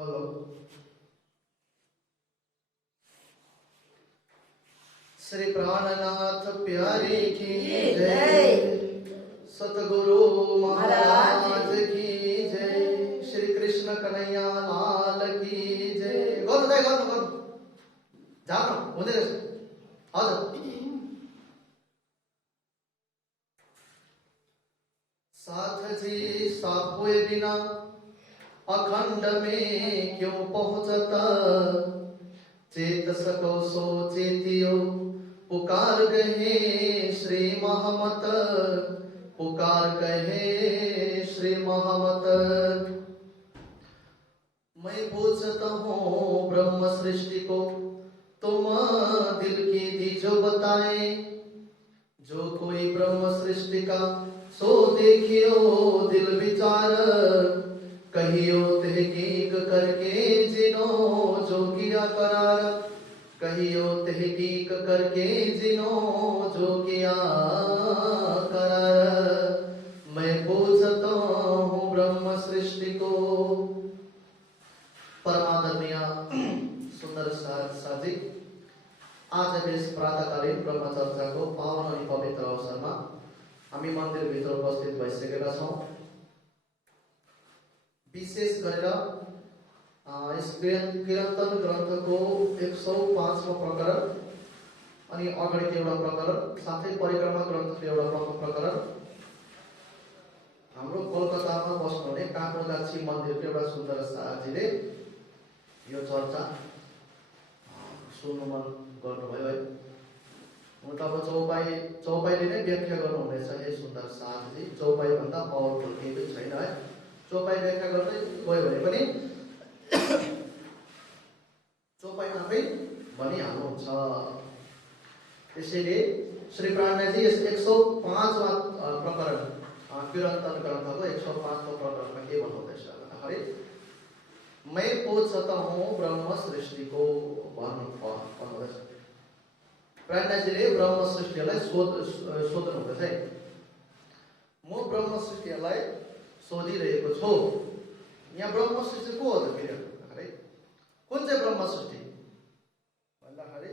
Hello. Shri प्राणनाथ प्यारे की जय, सतगुरु महाराज की जय, श्री कृष्ण कन्हैया लाल की जय। गर्नु जानु हुँदै रहेछ। हजुर। साथ जी साथ हुए बिना अखंड में क्यों पहुंचता, चेत सको सो चेतियो पुकार गहे श्री महमत, पुकार कहे श्री महमत। मैं पूछता हूँ ब्रह्म सृष्टि को, तुम दिल की दीजो बताए, जो कोई ब्रह्म सृष्टि का सो देखियो दिल विचार, कहियो तहकीक करके जिनो जो किया करार, कहियो तहकीक करके जिनो जो किया करार। मैं पूछता हूँ ब्रह्म सृष्टि को। परमादरणीय सुंदर साथी, आज यस प्रातःकालीन ब्रह्मचर्चाको पावन अनि पवित्र अवसरमा हामी मन्दिरभित्र उपस्थित भइसकेका छौँ। विशेष गरेर यस कीर्तन ग्रन्थको 105वां प्रकरण अनि अगाडिको एउटा प्रकरण, साथै परिक्रमा ग्रन्थको एउटा प्रकरण हाम्रो कोलकातामा बस्नुहुने काठमाडौँ मन्दिरको एउटा सुन्दर साथीले यो चर्चा सुन्नु मन गर्नुभयो है। तपाईँ चौपाईले नै व्याख्या गर्नुहुनेछ है सुन्दर साथी। चौपाई भन्दा पावरफुल केही पनि छैन है। चौपाई व्याख्या गर्दै गयो भने पनि चौपाई आफै भनिहाल्नुहुन्छ। त्यसैले श्री प्राणनाथजी यस 105वां प्रकरण कीर्तन ग्रन्थको 105वां प्रकरणमा के भन्नुहुँदैछ भन्दाखेरि, मैं पूछता हूँ ब्रह्म सृष्टि को भन्नुहुँदैछ। प्राणनाथजीले ब्रह्म सृष्टिलाई सोध्नुहुँदैछ है। म ब्रह्म सृष्टिलाई सोधिरहेको छु। यहाँ ब्रह्म सृष्टि को हो त फेरि भन्दाखेरि, कुन चाहिँ ब्रह्म सृष्टि भन्दाखेरि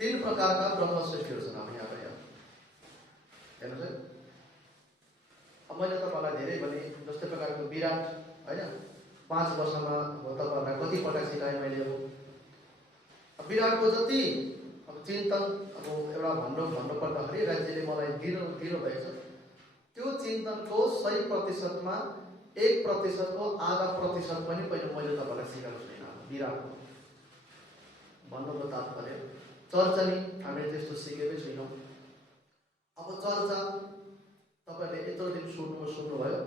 3 प्रकारका ब्रह्म सृष्टिहरू छन्। हामी यहाँ हेर्नुहोस् है। मैले तपाईँलाई धेरै भने जस्तै प्रकारको विराट होइन, 5 वर्षमा तपाईँहरूलाई कति पटक सिकाएँ मैले। विराटको जति चिन्तन एउटा भन्नुपर्दाखेरि राज्यले मलाई दिनुभएको छ, त्यो चिन्तनको 100%मा 1% को आधा प्रतिशत पनि पहिले मैले तपाईँलाई सिकाएको छैन। विराटको भन्नुको तात्पर्य चर्चा नि हामीले त्यस्तो सिकेकै छैनौँ। अब चर्चा तपाईँले यत्रो दिन सुन्नुभयो।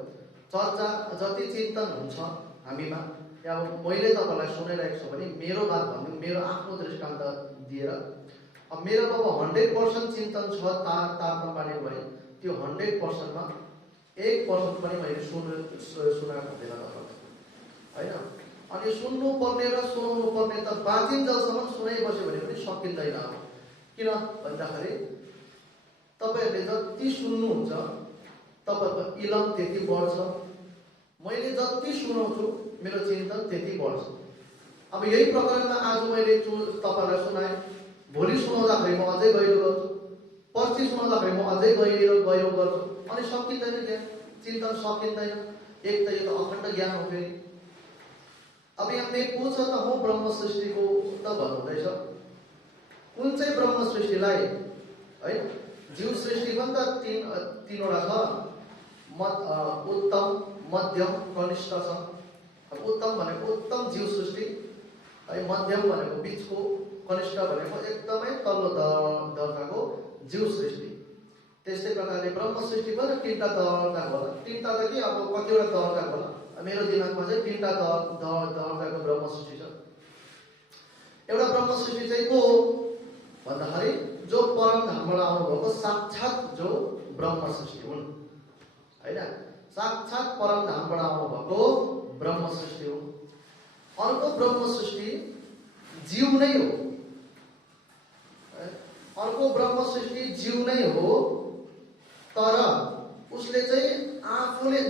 चर्चा जति चिन्तन हुन्छ हामीमा, अब मैले तपाईँलाई सुनाइरहेको छु भने मेरो बात भन्नु, मेरो आफ्नो दृष्टान्त दिएर, अब मेरो अब 100% चिन्तन छ तार्न पार्ने भने त्यो 100%मा 1% पनि मैले सुनाएको हुँदैन तपाईँलाई होइन। अनि सुन्नुपर्ने र सुनाउनुपर्ने त बाँचिन्जेलसम्म सुनाइबस्यो भने पनि सकिँदैन। किन भन्दाखेरि तपाईँहरूले जति सुन्नुहुन्छ तपाईँहरूको इलम त्यति बढ्छ। मैले जति सुनाउँछु मेरो चिन्तन त्यति बढ्छ। अब यही प्रकरणमा आज मैले तपाईँलाई सुनाएँ, भोलि सुनाउँदाखेरि म अझै गहिरो गर्छु, पर्सि सुनाउँदाखेरि म अझै गहिरो गर्छु। अनि सकिँदैन, क्या चिन्तन सकिँदैन। एक त यो त अखण्ड ज्ञान हो फेरि। अब यहाँ मैं पूछता हूँ ब्रह्म सृष्टिको त भन्नुहुँदैछ। कुन चाहिँ ब्रह्म सृष्टिलाई है, जीव सृष्टि पनि त तीनवटा छ। उत्तम, मध्यम, कनिष्ठ छ। उत्तम भनेको उत्तम जीव सृष्टि है, मध्यम भनेको बिचको, कनिष्ठ भनेको एकदमै तल्लो दर्जाको जीव सृष्टि। त्यस्तै प्रकारले ब्रह्म सृष्टि पनि 3टा दर्जाको होला। 3टा त के, अब कतिवटा दर्जाको होला। मेरो दिमागमा चाहिँ 3टा दर्जाको ब्रह्म सृष्टि छ। एउटा ब्रह्म सृष्टि चाहिँ को हो भन्दाखेरि, जो परम धामबाट आउनुभएको साक्षात जो ब्रह्म सृष्टि हुन् होइन। साक्षात परम धामबाट आउनुभएको ब्रह्म सृष्टि हो। अर्को ब्रह्म सृष्टि जीव नै हो। अर्को ब्रह्म सृष्टि जीव नै हो, तर उसले चाहिँ आफूले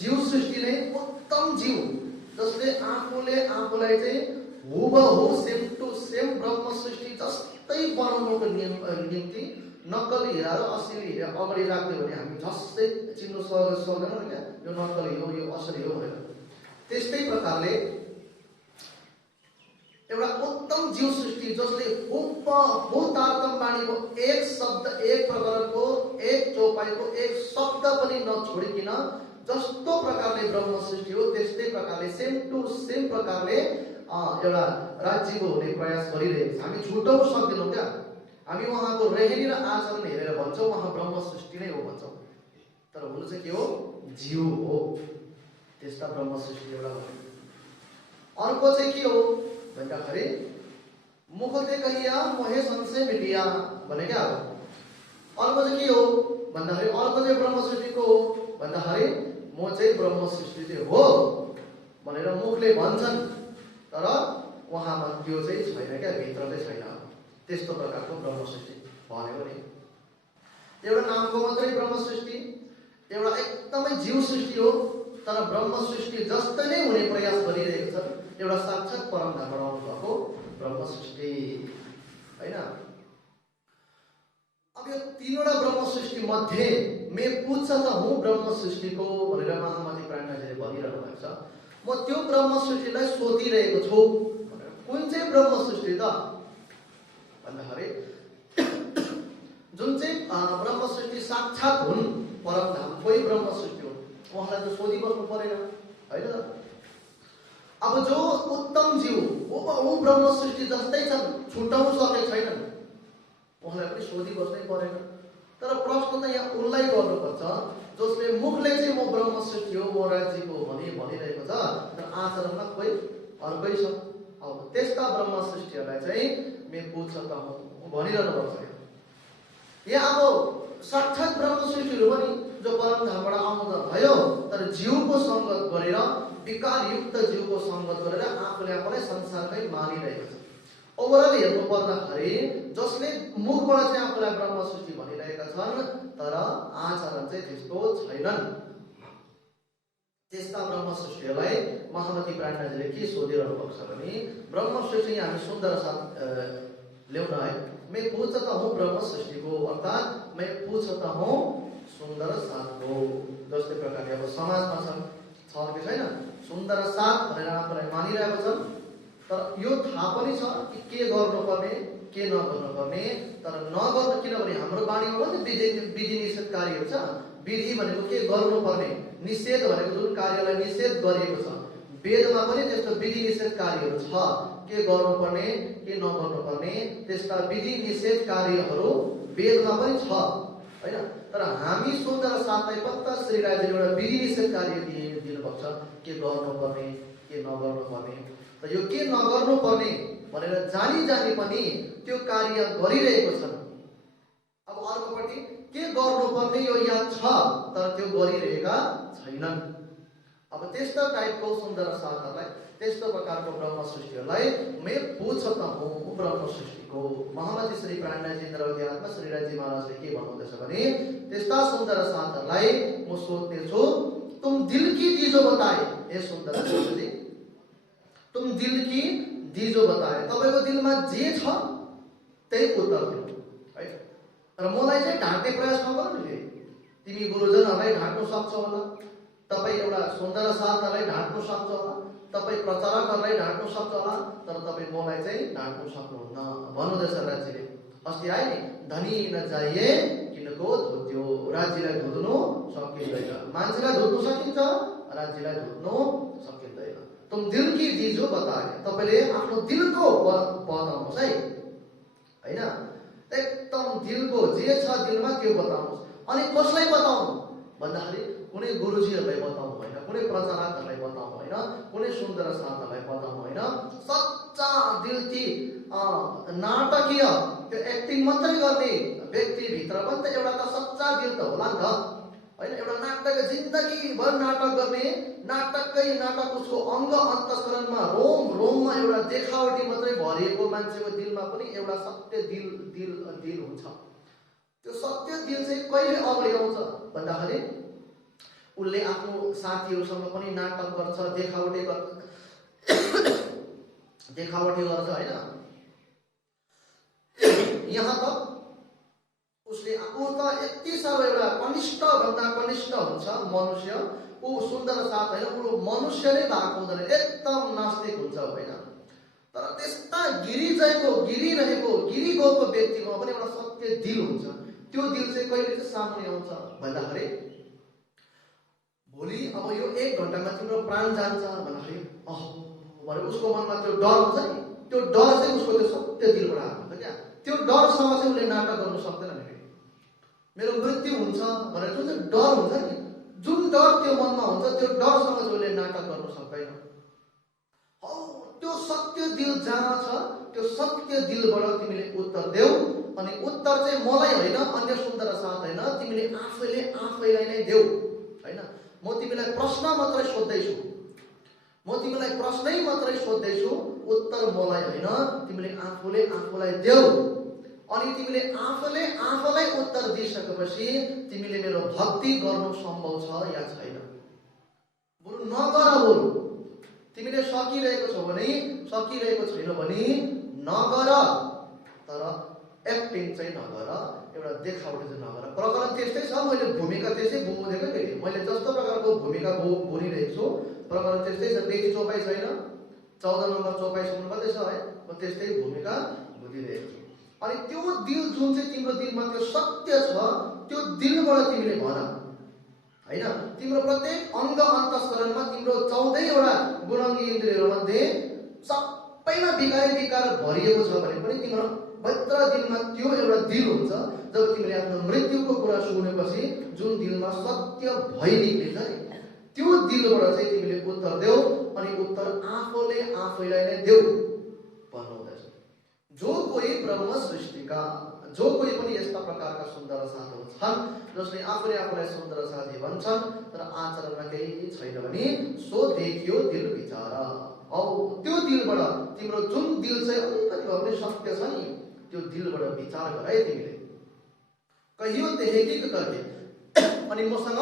जीव सृष्टि नै उत्तम जीव जसले आफूलाई चाहिँ हुबहु सेम टु सेम ब्रह्म सृष्टि जस्तै बनाउनुको निम्ति नक्कली हिरा र असली हिरा अगाडि राख्यो भने हामी झस्सै चिन्नु सक्दैनौँ क्या, यो नक्कली हो यो असली हो भनेर। त्यस्तै प्रकारले एउटा उत्तम जीव सृष्टि जसले हुबहु तारतम्यवाणीको एक शब्द, एक प्रकरणको, एक चौपाईको एक शब्द पनि नछोडिकिन जस्तो प्रकारले ब्रह्म सृष्टि हो, त्यस्तै प्रकारले सेम टु सेम प्रकारले एउटा राज्यको हुने प्रयास गरिरहेको छ। हामी छुटाउन सक्दैनौँ क्या। हामी उहाँको रहेनी र आचरण हेरेर भन्छौँ उहाँ ब्रह्म सृष्टि नै हो भन्छौँ, तर हुनु चाहिँ के हो? जीव हो। त्यस्ता ब्रह्म सृष्टि एउटा हो। अर्को चाहिँ के हो भन्दाखेरि मुखते कहिया मोहे संशय मिटिया भने क्या हो? अर्को चाहिँ के हो भन्दाखेरि अर्को चाहिँ ब्रह्म सृष्टिको हो भन्दाखेरि म चाहिँ ब्रह्म सृष्टि चाहिँ हो भनेर मुखले भन्छन्, तर उहाँमा त्यो चाहिँ छैन क्या, भित्र चाहिँ छैन। त्यस्तो प्रकारको ब्रह्म सृष्टि भनेको नि एउटा नामको मात्रै ब्रह्म सृष्टि, एउटा एकदमै जीव सृष्टि हो, तर ब्रह्म सृष्टि जस्तै नै हुने प्रयास गरिरहेको छ। एउटा साक्षात परमधामबाट आउनु भएको ब्रह्म सृष्टि होइन। अब यो तीनवटा ब्रह्म सृष्टि मध्ये मे पूछ त हुँ ब्रह्म सृष्टिको भनेर महामती प्राणनाथले भनिरहनु भएको छ। म त्यो ब्रह्म सृष्टिलाई सोधिरहेको छु भनेर। कुन चाहिँ ब्रह्म सृष्टि त भन्दाखेरि जुन चाहिँ ब्रह्म सृष्टि साक्षात हुन्, परमधामकै ब्रह्म सृष्टि हुन्, उहाँलाई त सोधिबस्नु परेन होइन त। अब जो उत्तम जीव हुबहु ब्रह्म सृष्टि जस्तै छन्, छुटाउन सकेका छैनन्, उहाँलाई पनि सोधिबस्नै परेन। तर प्रश्न त यहाँ उनलाई गर्नुपर्छ जसले मुखले चाहिँ म ब्रह्म सृष्टि हो, म राज्यको हो भनिरहेको छ, तर आचरणमा कोही अर्कै छ। अब त्यस्ता ब्रह्म सृष्टिहरूलाई चाहिँ मे पूछ त हुँ भनिरहनु पर्छ। यहाँ अब साक्षात ब्रह्म सृष्टिहरू पनि जो परमधामबाट आउनु त भयो, तर जीवको सङ्गत गरेर, विकारयुक्त जीवको सङ्गत गरेर आफूलाई संसारमै मानिरहेको छ। ओभरअल हेर्नु पर्दाखेरि जसले मुखबाट चाहिँ आफूलाई ब्रह्म सृष्टि भनिरहेका छन्, तर आचरण चाहिँ त्यस्तो छैनन्। त्यस्ता ब्रह्म सृष्टिहरूलाई महामती प्राणनाथले के सोधिरहनु भएको छ भने ब्रह्म सृष्टि हामी सुन्दर साथ ल्याउन है। मैं पूछ त हूँ ब्रह्म सृष्टिको, अर्थात् मैं पूछ त हूँ सुन्दर साथको। जस्तै प्रकारले अब समाजमा छ कि छैन, सुन्दर साथ भनेर आफूलाई मानिरहेको छन्, तर यो थाहा पनि छ कि के गर्नुपर्ने के नगर्नुपर्ने, तर नगर्नु, किनभने हाम्रो बाणीमा पनि विधि निषेध कार्यहरू छ। विधि भनेको के गर्नुपर्ने, निषेध भनेको जुन कार्यलाई निषेध गरिएको छ, वेदमा पनि त्यस्तो विधि निषेध कार्यहरू छ। के गर्नुपर्ने के नगर्नुपर्ने त्यस्ता विधि निषेध कार्यहरू वेदमा पनि छ होइन। तर हामी सुन्दर साथलाई पत्ता श्री राईले एउटा विधि निषेध कार्य दिनुभएको छ, के गर्नुपर्ने के नगर्नुपर्ने। त यो के नगर्नुपर्ने भनेर जानी पनि त्यो कार्य गरिरहेको छन्। अब अर्कोपट्टि के गर्नुपर्ने यो याद छ, तर त्यो गरिरहेका छैनन्। अब त्यस्तो टाइपको सुन्दर साथहरूलाई, त्यस्तो प्रकारको ब्रह्म सृष्टिहरूलाई मे पूछ त हूँ ब्रह्म सृष्टिको। महामती श्री प्राणनाथ इन्द्रवतीआत्मा श्री राजी महाराजले के भन्नुहुँदैछ भने त्यस्ता सुन्दर साथहरूलाई म सोध्नेछु, तुम दिल की दीजो बताए। हे सुन्दर साथजी, तुम दिल की दीजो बताए, तपाईँको दिलमा जे छ त्यही उत्तर दिनु है। र मलाई चाहिँ ढाँट्ने प्रयास नगर्नु नि। तिमी गुरुजनहरूलाई ढाँट्नु सक्छौ होला, तपाईँ एउटा सुन्दर साथलाई ढाँट्नु सक्छ होला, तपाईँ प्रचारकहरूलाई ढाँट्नु सक्छ होला, तर तपाईँ मलाई चाहिँ ढाँट्नु सक्नुहुन्न भन्नुहुँदैछ राज्यले। अस्ति आए नि, धनी नजाइए किनको धुत्यो, राज्यलाई धुत्नु सकिँदैन। मान्छेलाई धुत्नु सकिन्छ, राज्यलाई धुत्नु सकिँदैन। तुम दिल की चीजो बताए, तपाईँले आफ्नो दिलको बताउनुहोस् है होइन। एकदम दिलको जे छ दिलमा त्यो बताउनुहोस्। अनि कसलाई बताउनु भन्दाखेरि कुनै गुरुजीहरूलाई बताउनु होइन, कुनै प्रचारकहरूलाई बताउनु होइन, कुनै सुन्दर साथहरूलाई बताउनु होइन। सच्चा दिलकी नाटकीय त्यो एक्टिङ मात्रै गर्ने व्यक्तिभित्र पनि त एउटा त सच्चा दिल त होला नि त होइन। एउटा नाटक जिन्दगीभर नाटक गर्ने, नाटककै नाटक उसको अङ्ग अन्तस्करणमा रोम रोममा एउटा देखावटी मात्रै भरिएको मान्छेको दिलमा पनि एउटा सत्य दिल हुन्छ। त्यो सत्य दिल चाहिँ कहिले अगाडि आउँछ भन्दाखेरि उसले आफ्नो साथीहरूसँग पनि नाटक गर्छ, देखावटी गर्छ होइन। यहाँ त उसले ऊ त यति साह्रो एउटा कनिष्ठ भन्दा कनिष्ठ हुन्छ मनुष्य, ऊ सुन्दर साथ होइन, ऊ मनुष्य नै भएको हुँदैन, एकदम नास्तिक हुन्छ होइन। तर त्यस्ता गिरिरहेको व्यक्तिमा पनि एउटा सत्य दिल हुन्छ। त्यो दिल चाहिँ कहिले चाहिँ सामुन्ने आउँछ भन्दाखेरि भोलि अब यो 1 घन्टामा तिम्रो प्राण जान्छ भन्दाखेरि भने उसको मनमा त्यो डर हुन्छ नि, त्यो डर चाहिँ उसको त्यो सत्य दिलबाट आएको हुन्छ क्या। त्यो डरसँग चाहिँ उसले नाटक गर्नु सक्दैन नि। मेरो मृत्यु हुन्छ भनेर जुन चाहिँ डर हुन्छ नि, जुन डर त्यो मनमा हुन्छ, त्यो डरसँग चाहिँ उसले नाटक गर्नु सक्दैन। त्यो सत्य दिल जहाँ छ, त्यो सत्य दिलबाट तिमीले उत्तर देऊ। अनि उत्तर चाहिँ मलाई होइन, अन्य सुन्दर साथ होइन, तिमीले आफैलाई नै देऊ होइन। म तिमीलाई प्रश्न मात्रै सोध्दैछु, उत्तर मलाई होइन, तिमीले आफूलाई देऊ। अनि तिमीले आफूलाई उत्तर दिइसकेपछि तिमीले मेरो भक्ति गर्नु सम्भव छ या छैन। बरु नगर, बरु तिमीले सकिरहेको छैन भने नगर, तर एक्टिङ चाहिँ नगर, एउटा देखावटी चाहिँ नगर। प्रकरण त्यस्तै छ, मैले भूमिका त्यस्तै बुझेको थिएँ। मैले जस्तो प्रकारको भूमिका बोलिरहेको छु, प्रकरण त्यस्तै छ। देखि चोपाइ छैन, 14 नम्बर चोपाइसम्म मात्रै छ है। म त्यस्तै भूमिका बुझिरहेको छु। अनि त्यो दिल जुन चाहिँ तिम्रो दिलमा त्यो सत्य छ, त्यो दिलबाट तिमीले भन होइन। तिम्रो प्रत्येक अङ्ग अन्तस्करणमा तिम्रो 14वटा गुणाङ्गी इन्द्रियहरूमध्ये सबैमा विकार भरिएको छ भने पनि तिम्रो भित्र दिलमा त्यो एउटा दिल हुन्छ। जब तिमीले आफ्नो मृत्युको कुरा सुनेपछि जुन दिलमा सत्य भइ निक्लिन्छ नि, त्यो दिलबाट चाहिँ तिमीले उत्तर देऊ। अनि उत्तर आफैलाई नै देऊ भन्नुहुँदैछ। जो कोही ब्रह्म सृष्टिका, जो कोही पनि यस्ता प्रकारका सुन्दर साथहरू छन् जसले आफूलाई सुन्दर साथी भन्छन् तर आचरणमा केही छैन भने सो देखियो दिल विचार। त्यो दिलबाट तिम्रो जुन दिल चाहिँ अलिकति भए पनि सत्य छ नि, त्यो दिलबाट विचार गर है तिमीले। कहियो देखेकी करके अनि मसँग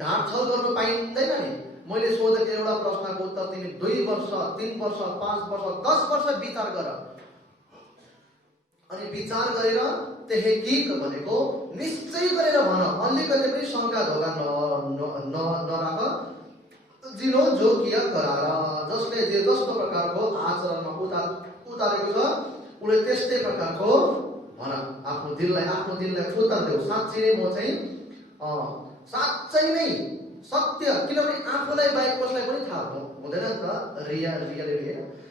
ढाँटछल गर्नु पाइँदैन नि। मैले सोधेको एउटा प्रश्नको उत्तर तिमी 2 वर्ष, 3 वर्ष, 5 वर्ष, 10 वर्ष विचार गर। अनि विचार गरेर तेहेकिक भनेको निश्चय गरेर भन, अलिकति पनि शङ्का धोका नराख। जिनो जो किया करार, जसले जे जस्तो प्रकारको आचरणमा उतारेको छ उसले त्यस्तै प्रकारको भन। आफ्नो दिललाई उत्तर देऊ। साँच्चै नै म चाहिँ साँच्चै नै सत्य, किनभने आफूलाई बाहेक कसलाई पनि थाहा हुँदैन नि त। रियालिटी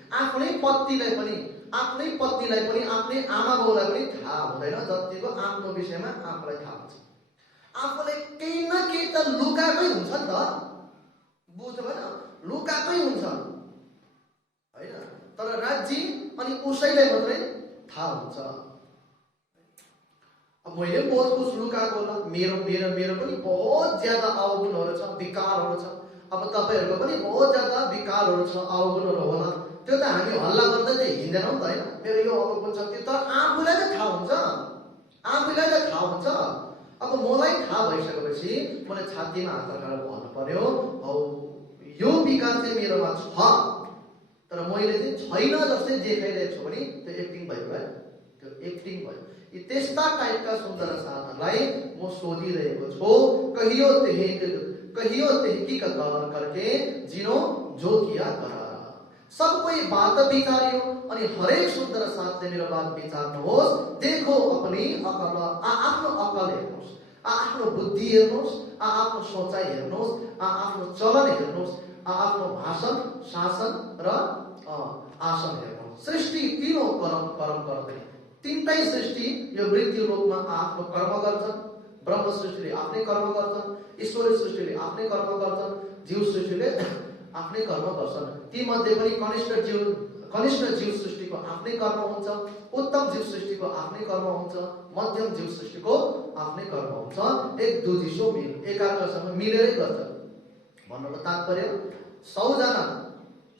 आफ्नै पत्नीलाई पनि आफ्नै आमा बाउलाई पनि थाहा हुँदैन जतिको आफ्नो विषयमा आफूलाई थाहा हुन्छ। आफूले केही न केही त लुकाएकै हुन्छ नि त, बुझ्नु भएन? लुकाएकै हुन्छ होइन। तर राज्य अनि उसैलाई मात्रै थाहा हुन्छ। अब मैले बहुत कुछ लुकाएको होला, मेरो पनि बहुत ज्यादा अवगुणहरू छ, विकारहरू छ। अब तपाईँहरूको पनि बहुत ज्यादा विकारहरू छ, अवगुणहरू होला। त्यो त हामी हल्ला गर्दै चाहिँ हिँड्दैनौँ त होइन। मेरो यो अवगुण छ, त्यो तर आफूलाई त थाहा हुन्छ, अब मलाई थाहा भइसकेपछि मैले छातीमा हात राखेर भन्नु पर्यो यो विकार चाहिँ मेरोमा छ, तर मैले चाहिँ छैन जस्तै देखाइरहेको छु भने त्यो एक्टिङ भयो। यी त्यस्ता टाइपका सुन्दर साथहरूलाई म सोधिरहेको छु। कहियो तेहेकी करके जिनो जो किया करार। सब कोई बात विचारियो अनि हरेक सुन्दर साथले मेरो बात विचार्नुहोस्। देखो अपनी अकल, आफ्नो अकल हेर्नुहोस्, आफ्नो बुद्धि हेर्नुहोस्, आफ्नो सोचाइ हेर्नुहोस्, आफ्नो चलन हेर्नुहोस्, आफ्नो भाषण, शासन र आसन हेर्नुहोस्। सृष्टि तीनों कर्म गर्दै, तीनटै सृष्टि यो मृत्यु लोकमा आफ्नो कर्म गर्छन्। ब्रह्म सृष्टिले आफ्नै कर्म गर्छन्, ईश्वरी सृष्टिले आफ्नै कर्म गर्छन्, जीव सृष्टिले आफ्नै कर्म गर्छन्। ती मध्ये पनि कनिष्ठ जीव सृष्टिको आफ्नै कर्म हुन्छ, उत्तम जीव सृष्टिको आफ्नै कर्म हुन्छ, मध्यम जीव सृष्टिको आफ्नै कर्म हुन्छ। एक दुजिसो एकार्कासँग मिलेरै गर्छ। भन्नुको तात्पर्य 100 जना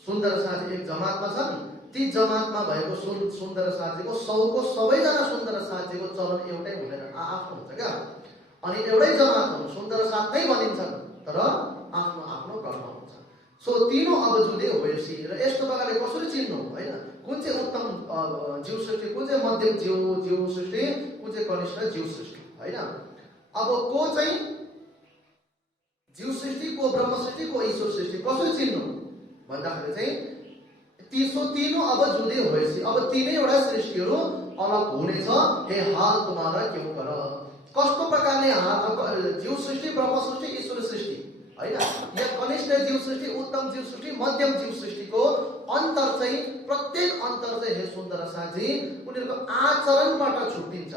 सुन्दर साथी एक जमातमा छन्, ती जमातमा भएको सुन्दर साथीको 100को सबैजना सुन्दर साथीको चलन एउटै हुँदैन, आफ्नो हुन्छ क्या। अनि एउटै जमात हुनु सुन्दर साथ नै भनिन्छन्, तर आफ्नो आफ्नो कर्म हुन्छ। सो तीनों अब जुदे होएपछि र यस्तो प्रकारले कसरी चिन्नु हैन, कुन चाहिँ उत्तम जीव सृष्टि, कुन चाहिँ मध्यम जीव सृष्टि, कुन चाहिँ कनिष्ठ जीव सृष्टि हैन। अब को चाहिँ जीव सृष्टि, को ब्रह्म सृष्टि, को ईश्वर सृष्टि कसरी चिन्नु भन्दाखेरि चाहिँ तीनों अब जुदे होएपछि अब तीनैवटा सृष्टिहरू अलग हुनेछ। हे हाल तुम्हारा क्यों कर, कस्तो प्रकारले जीव सृष्टि, ब्रह्म सृष्टि, ईश्वर सृष्टि हैन, या कनिष्ठ जीव सृष्टि, उत्तम जीव सृष्टि, मध्यम जीव सृष्टिको अन्तर चाहिँ प्रत्येक अन्तर चाहिँ हे सुन्दर साथी उनीहरूको आचरणबाट छुट्टिन्छ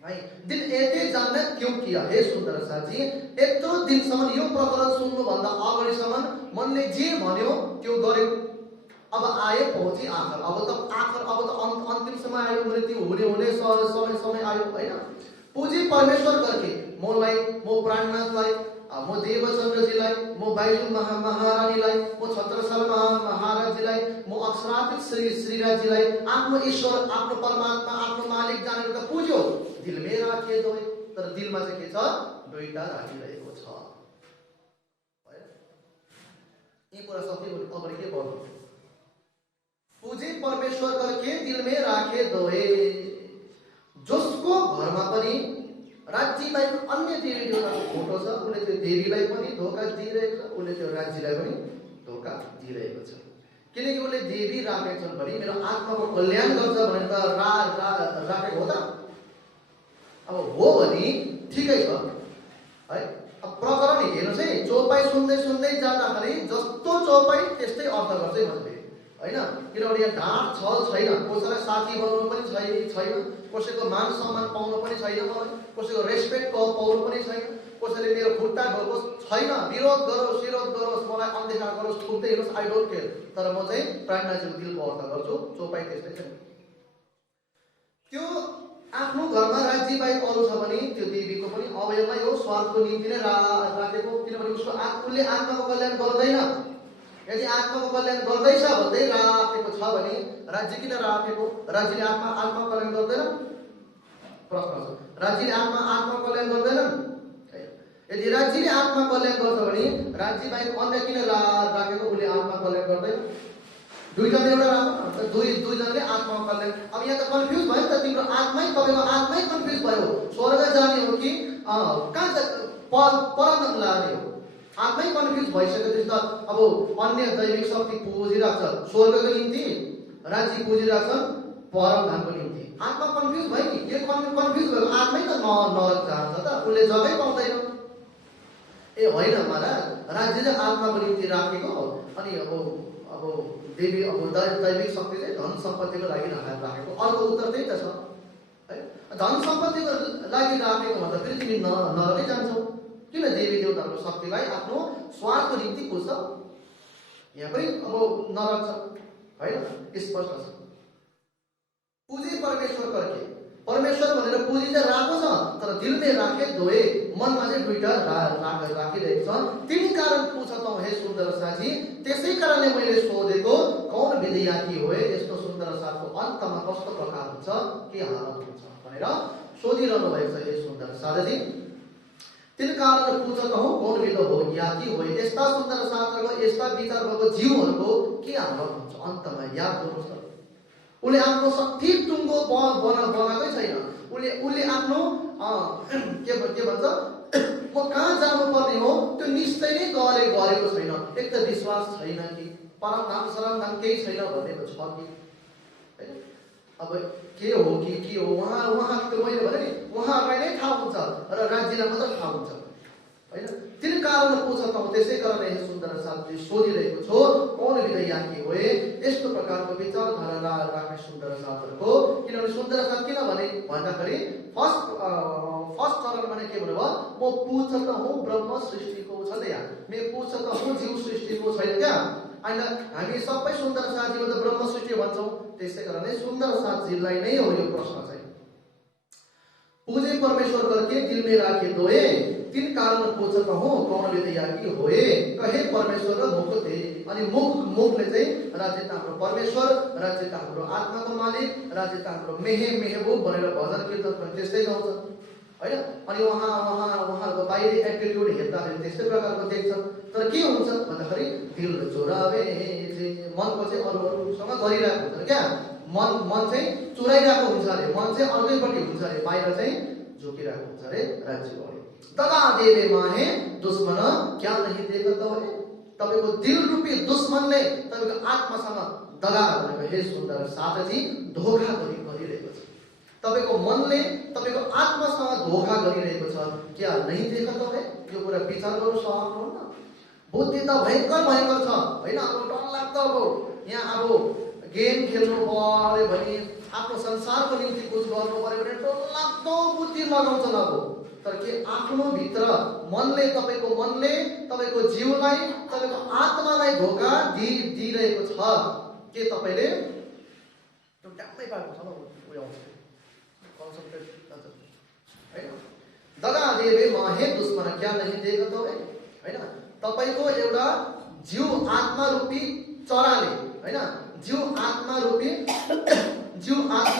है। दिन एते जान्न क्यों किया, हे सुन्दर साथी यत्रो दिनसम्म यो प्रकरण सुन्नुभन्दा अगाडिसम्म मनले जे भन्यो त्यो गर्यो। अब आए पहुँची आखर, अब त अन्तिम समय आयो, मृत्यु हुने समय आयो हैन। पूजी परमेश्वर करके मोलाई, मो प्राणनाथलाई, म देवचन्द्रजीलाई, म बाइजु महारानीलाई, म छत्रसाल महाराजजीलाई, म अक्षरातीत श्रीराजजीलाई आफ्नो ईश्वर, आफ्नो परमात्मा, आफ्नो मालिक जानेर त पुज्यो, दिलमै राखे दोए। तर दिलमा चाहिँ के छ, दुईटा राखिरहेको छ। यी कुरा सबै अगाडि के भन्नु, पूजे परमेश्वर करके दिल में राखे दोए। जसको घरमा पनि राज्यलाई अन्य देवी देवताको फोटो छ, उसले त्यो देवीलाई पनि धोका दिइरहेको छ, उसले त्यो राज्यलाई पनि धोका दिइरहेको छ। किनकि उसले देवी राखेको छन् भने मेरो आत्माको कल्याण गर्छ भनेर त राखेको हो त। अब हो भने ठिकै छ है। अब प्रकरण हेर्नुहोस् है, चौपाई सुन्दै जाँदाखेरि जस्तो चौपाई त्यस्तै अर्थ गर्छ मान्छे हैन। किनभने यहाँ ढाँट छल छैन, कसैलाई साथी बनाउनु पनि छैन, कसैको मान सम्मान पाउनु पनि छैन, मलाई कसैको रेस्पेक्ट पाउनु पनि छैन, कसैले मेरो खुट्टा ढोकोस् छैन, विरोध गरोस्, मलाई अनदेखा गरोस्, थुक्दै हेरोस्, आई डोन्ट केयर। तर म चाहिँ प्राणनाथको दिलको अर्थ गर्छु, चौपाई त्यस्तै छ। त्यो आफ्नो घरमा राज्य बाहेक अरू छ भने त्यो देवीको पनि अवयवलाई हो स्वार्थको निम्ति नै राखेको। किनभने उसले आत्माको कल्याण गर्दैन। यदि आत्माको कल्याण गर्दैछ भन्दै राखेको छ भने राज्य किन राखेको, राज्यले आत्मा कल्याण गर्दैन? प्रश्न छ, राज्यले आत्मा कल्याण गर्दैन? यदि राज्यले आत्मा कल्याण गर्छ भने राज्य बाहेक अन्य किन राखेको, उसले आत्मा कल्याण गर्दैन? दुईजना एउटा राम्रो, दुईजनाले आत्मा कल्याण। अब यहाँ त कन्फ्युज भयो नि त, तिम्रो तपाईँको आत्मै कन्फ्युज भयो, स्वर्ग जाने हो कि कहाँ परम लाने हो, आत्मै कन्फ्युज भइसकेपछि त अब अन्य दैविक शक्ति पुजिरहेको छ स्वर्गको निम्ति, राज्य पुजिरहेको छ परम धामको निम्ति। आत्मा कन्फ्युज भयो नि, यो कन्फ्युज भयो, आत्मै त नरक चाहन्छ त, उसले जग्गै पाउँदैन। ए होइन महाराज, राज्यले आत्माको निम्ति राखेको, अनि अब देवी दैविक शक्ति चाहिँ धन सम्पत्तिको लागि राखेको। अर्को उत्तर त्यही त छ है, धन सम्पत्तिको लागि राखेको भन्दा फेरि तिमी नरकै जान्छौ। किन देवी देवताहरूको शक्तिलाई आफ्नो स्वार्थको निम्ति पुज्छ? यहाँ पनि अब नरक छ हैन, स्पष्ट छ। पूजे परमेश्वर करके, परमेश्वर भनेर पुजी चाहिँ राखेको छ, तर दिलमै राखे दोए, मनमा चाहिँ दुईटा राखिरहेको छ। तिमी कारण पुछतौ हे सुन्दर साथी, त्यसै कारणले मैले सोधेको कौन विधि याकी होए, यस्तो सुन्दर साथको अन्तमा कस्तो प्रकार हुन्छ, के हालत हुन्छ भनेर सोधिरहनु भएको छ हे सुन्दर साथी। तिन कारण पुछत हौ कौन विधो हो याकी होए, यस्ता सुन्दर साथको यस्ता विचार भएको जीवहरूको के हालत हुन्छ अन्तमा। याद गर्नुहोस् त, उसले आफ्नो सठिक टुङ्गो बनाएकै छैन। उसले आफ्नो के भन्छ, म कहाँ जानुपर्ने हो त्यो निश्चय नै गरेको छैन। एक त विश्वास छैन कि परम धाम सरम धाम केही छैन भनेको छ कि हैन। अब के हो कि के हो, उहाँ त्यो मैले भने नि उहाँहरूलाई नै थाहा हुन्छ र राज्यलाई मात्र थाहा हुन्छ हैन। तिन कारण पुछत हौ, त्यसै कारण यही सुन्दर साथले सोधिरहेको छु कौन विधि याकी होए, यस्तो प्रकारको विचारधारा राख्ने सुन्दर साथहरूको। किनभने सुन्दर साथ किन भन्दाखेरि फर्स्ट चरणमा नै के भन्नुभयो, म पुछत हौ ब्रह्म सृष्टिको छ त्यहाँ, मैं पुछत हौ जीव सृष्टिको छैन त्यहाँ। होइन, हामी सबै सुन्दर साथीमा त ब्रह्म सृष्टि भन्छौँ, त्यसै कारणले सुन्दर साथीलाई नै हो यो प्रश्न चाहिँ। पूजे परमेश्वर करके दिल में राखे दोए, तीन कारण पुछत हौ कौन विधि याकी होए, कहे परमेश्वर र मुख थे। अनि मुखले चाहिँ राज्य त हाम्रो परमेश्वर, राज्य त हाम्रो आत्माको मालिक, राज्य त हाम्रो मेहबुब भनेर भजन कीर्तन पनि त्यस्तै गाउँछ होइन। अनि उहाँहरूको बाहिरी एटिट्युड हेर्दाखेरि त्यस्तै प्रकारको देख्छन्। तर के हुन्छ भन्दाखेरि दिल चोरावे, मनको चाहिँ अरूसँग गरिरहेको हुन्छ क्या, मन चाहिँ चुराइरहेको हुन्छ अरे, मन चाहिँ अर्कैपट्टि हुन्छ अरे, बाहिर चाहिँ झुकिरहेको हुन्छ अरे राज्य भयो। दगा देवे माहे दुश्मन क्या नहीं देखत हो। तपाईँको दिल रूपी दुश्मनले तपाईँको आत्मासँग दगा भनेको हे सुन्दर साथी धोखा गरिरहेको छ। तपाईँको मनले तपाईँको आत्मासँग धोखा गरिरहेको छ। क्या नहीं देखत हो। यो कुरा विचार गर्नु सक्नु हो न। बुद्धि त भयङ्कर छ होइन। अब डर लाग्दो, अब यहाँ अब गेम खेल्नु पर्यो भने, आफ्नो संसारको निम्ति कुछ गर्नु पर्यो भने डर लाग्दो बुद्धि लगाउँछ अब। तर के आफ्नो भित्र मनले, तपाईँको मनले तपाईँको जीवलाई, तपाईँको आत्मालाई धोका दिइरहेको छ। के तपाईँले त्यो ट्याम्मै पाएको छ उयो कन्सन्ट्रेट होइन। दगा देवे माहे दुश्मन क्या नहीं देखत हो होइन। तपाईँको एउटा जीव आत्मा रूपी चराले होइन, जीव आत्मा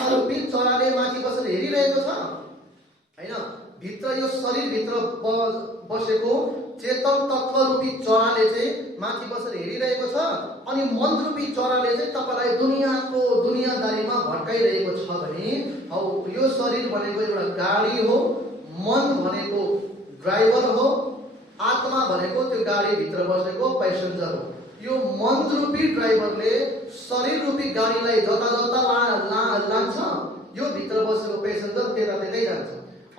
रूपी चराले माथि बसेर हेरिरहेको छ होइन। भित्र यो शरीरभित्र बसेको चेतन तत्व रूपी चराले चाहिँ माथि बसेर हेरिरहेको छ। अनि मन रूपी चराले चाहिँ तपाईँलाई दुनियादारीमा भट्काइरहेको छ भने, हौ यो शरीर भनेको एउटा गाडी हो, मन भनेको ड्राइभर हो, आत्मा भनेको त्यो गाडीभित्र बसेको पेसेन्जर हो। यो मन रूपी ड्राइभरले शरीर रूपी गाडीलाई जता लान्छ, यो भित्र बसेको पेसेन्जर त्यतै जान्छ।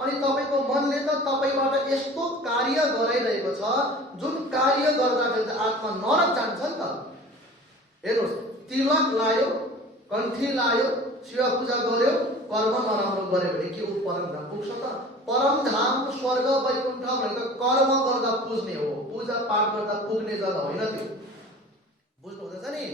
अनि तपाईँको मनले त तपाईँबाट यस्तो कार्य गराइरहेको छ जुन कार्य गर्दाखेरि त आत्मा नरक जान्छ नि त। हेर्नुहोस्, तिलक लायो, कण्ठी लायो, शिव पूजा गर्यो, कर्म नराम्रो गर्यो भने के ऊ परमधाम पुग्छ त? परमधाम स्वर्ग वैकुण्ठ भनेको कर्म गर्दा पुज्ने हो, पूजा पाठ गर्दा पुग्ने जग्गा होइन त्यो। बुझ्नु हुँदैछ नि?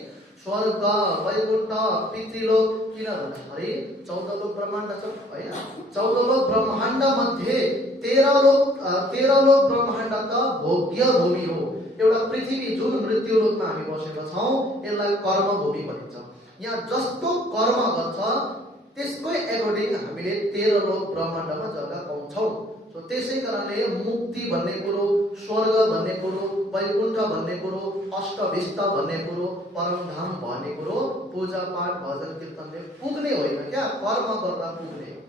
स्वर्ग वैकुण्ठ पितृलोक किन भन्दाखेरि 14 लोक ब्रह्माण्ड छ होइन। 14 लोक ब्रह्माण्ड मध्ये 13 लोक ब्रह्माण्ड त भोग्य भूमि हो। एउटा पृथ्वी जुन मृत्यु लोकमा हामी बसेका छौँ यसलाई कर्म भूमि भनिन्छ। यहाँ जस्तो कर्म गर्छ त्यसकै एकोर्डिङ हामीले 13 लोक ब्रह्माण्डमा जग्गा पाउँछौँ। सो त्यसै कारणले मुक्ति भन्ने कुरो, स्वर्ग भन्ने कुरो, वैकुण्ठ भन्ने कुरो, अष्टविष्ट भन्ने कुरो, परमधाम भन्ने कुरो पूजा पाठ भजन कीर्तनले पुग्ने होइन क्या, कर्म गर्दा पुग्ने हो।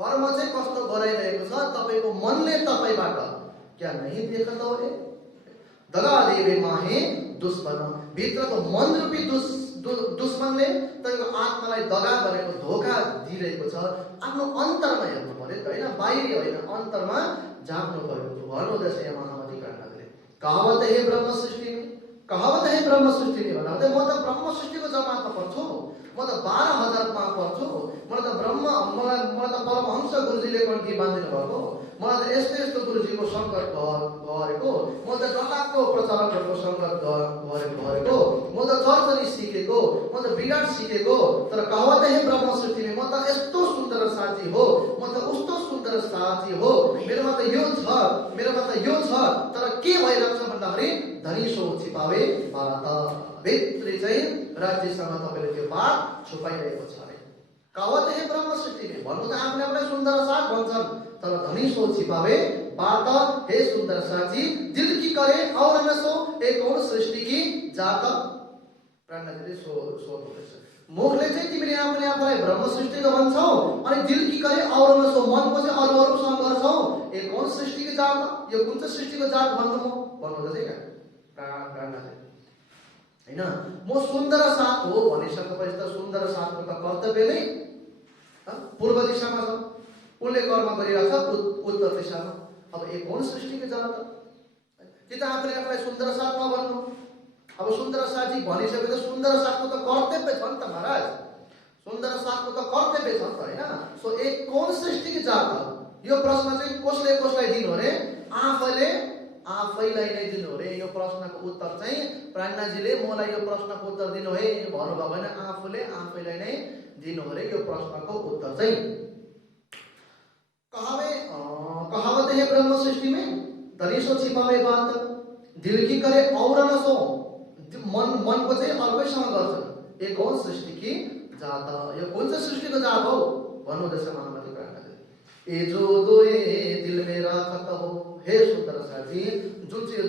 कर्म चाहिँ कस्तो गराइरहेको छ? तपाईँको मनले तपाईँबाट क्या नहीं देखत हो। दगा देवे माहे दुश्मन, भित्रको मन रूपी दुश्मनले तपाईँको आत्मालाई दगा गरेको, धोका दिइरहेको छ। आफ्नो अन्तरमा हेर्नु पर्यो त होइन, बाहिरी होइन, अन्तरमा झाँक्नु पर्यो। भन्नुहुँदैछ यहाँ महामती काण्डले, कहावत है ब्रह्म सृष्टि में, कहावत है ब्रह्म सृष्टि में भन्दा म त ब्रह्म सृष्टिको जमातमा पर्छु, म त 12,000मा पर्छु, मलाई त परमहंस गुरुजीले कण्ठी बाँधिनु भएको, मलाई त यस्तो गुरुजीको सङ्गत गरेको, म त डरलाग्दो प्रचारकहरूको सङ्गत गरेको, म त चर्चनी सिकेको, म त विराट सिकेको। तर कहावत है ब्रह्म सृष्टि में, म त यस्तो सुन्दर साथी हो, म त उस्तो सुन्दर साथी हो, मेरोमा त यो छ, मेरोमा त यो छ। तर के भइरहेको छ भन्दाखेरि धनी सो छिपावे बात, भित्री चाहिँ राज्यसँग तपाईँले त्यो बात छुपाइरहेको छ अरे। कहावत है ब्रह्म सृष्टि में भन्नु त आफूले आफूलाई सुन्दर साथ भन्छन्, तर धनी सो छिपावे बात, हे सुन्दर साथी दिल की करे और न सो एक और सृष्टि की जात। प्राणनाथले सोध्नुहुँदैछ, मुखले चाहिँ तिमीले आफूले आफूलाई ब्रह्म सृष्टिको भन्छौ, अनि दिल की करे और न सो मनको चाहिँ अरूसँग गर्छौ, एक और सृष्टिको जात, यो कुन चाहिँ सृष्टिको जात भन्नुहुँदैछ क्या प्राणनाथले होइन। म सुन्दर साथ हो भनिसकेपछि त सुन्दर साथको त कर्तव्य नै पूर्व दिशामा छ, उसले कर्म गरिरहेछ उत्तर दिशामा। अब एक कौन सृष्टिको जात कि त आफूले आफूलाई सुन्दर साथ नभन्नु। अब सुन्दर साथी भनिसकेपछि सुन्दर साथको त कर्तव्य छ नि त महाराज, सुन्दर साथको त कर्तव्य छ नि त होइन। सो एक कौन सृष्टिको जात, यो प्रश्न चाहिँ कसलाई दिनु अरे? आफैलाई नै दिनु अरे। यो प्रश्नको उत्तर चाहिँ प्राणनाथजीले मलाई यो प्रश्नको उत्तर दिनु है भन्नुभयो भने आफैलाई नै दिनु अरे यो प्रश्नको उत्तर चाहिँ। कहावत है ब्रह्म सृष्टि में धनी सो छिपावे बात, दिल की करे और न सो, मनको चाहिँ अर्कैसँग गर्छ। एक कौन सृष्टि की जात, यो कुन चाहिँ सृष्टिको जात हो भन्नुहुँदैछ महामती प्राणनाथले। ए जो दोए दिल में राखत हो। हे सुन्दर साथी, जुन चाहिँ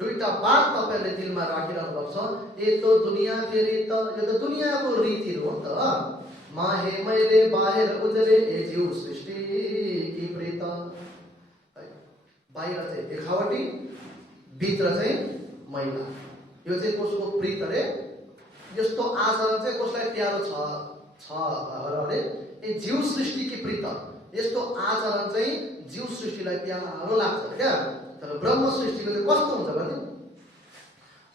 दुईटा बात तपाईहरुले दिलमा राखिरहनु भएको छ, एक तो दुनिया के रीत, यो त दुनियाँको रीतिहरु हो नि त। माहे मैले बाहिर उजले ए जीव सृष्टि की प्रीत। बाहिर चाहिँ देखावटी, भित्र चाहिँ मैला। यो चाहिँ कसको प्रीत अरे? यस्तो आचरण चाहिँ कसलाई प्यारो छ अरे? ए जीव सृष्टि की प्रीत। यस्तो आचरण चाहिँ जीव सृष्टिलाई प्यारो लाग्छ क्या। तर ब्रह्म सृष्टिको चाहिँ कस्तो हुन्छ भने,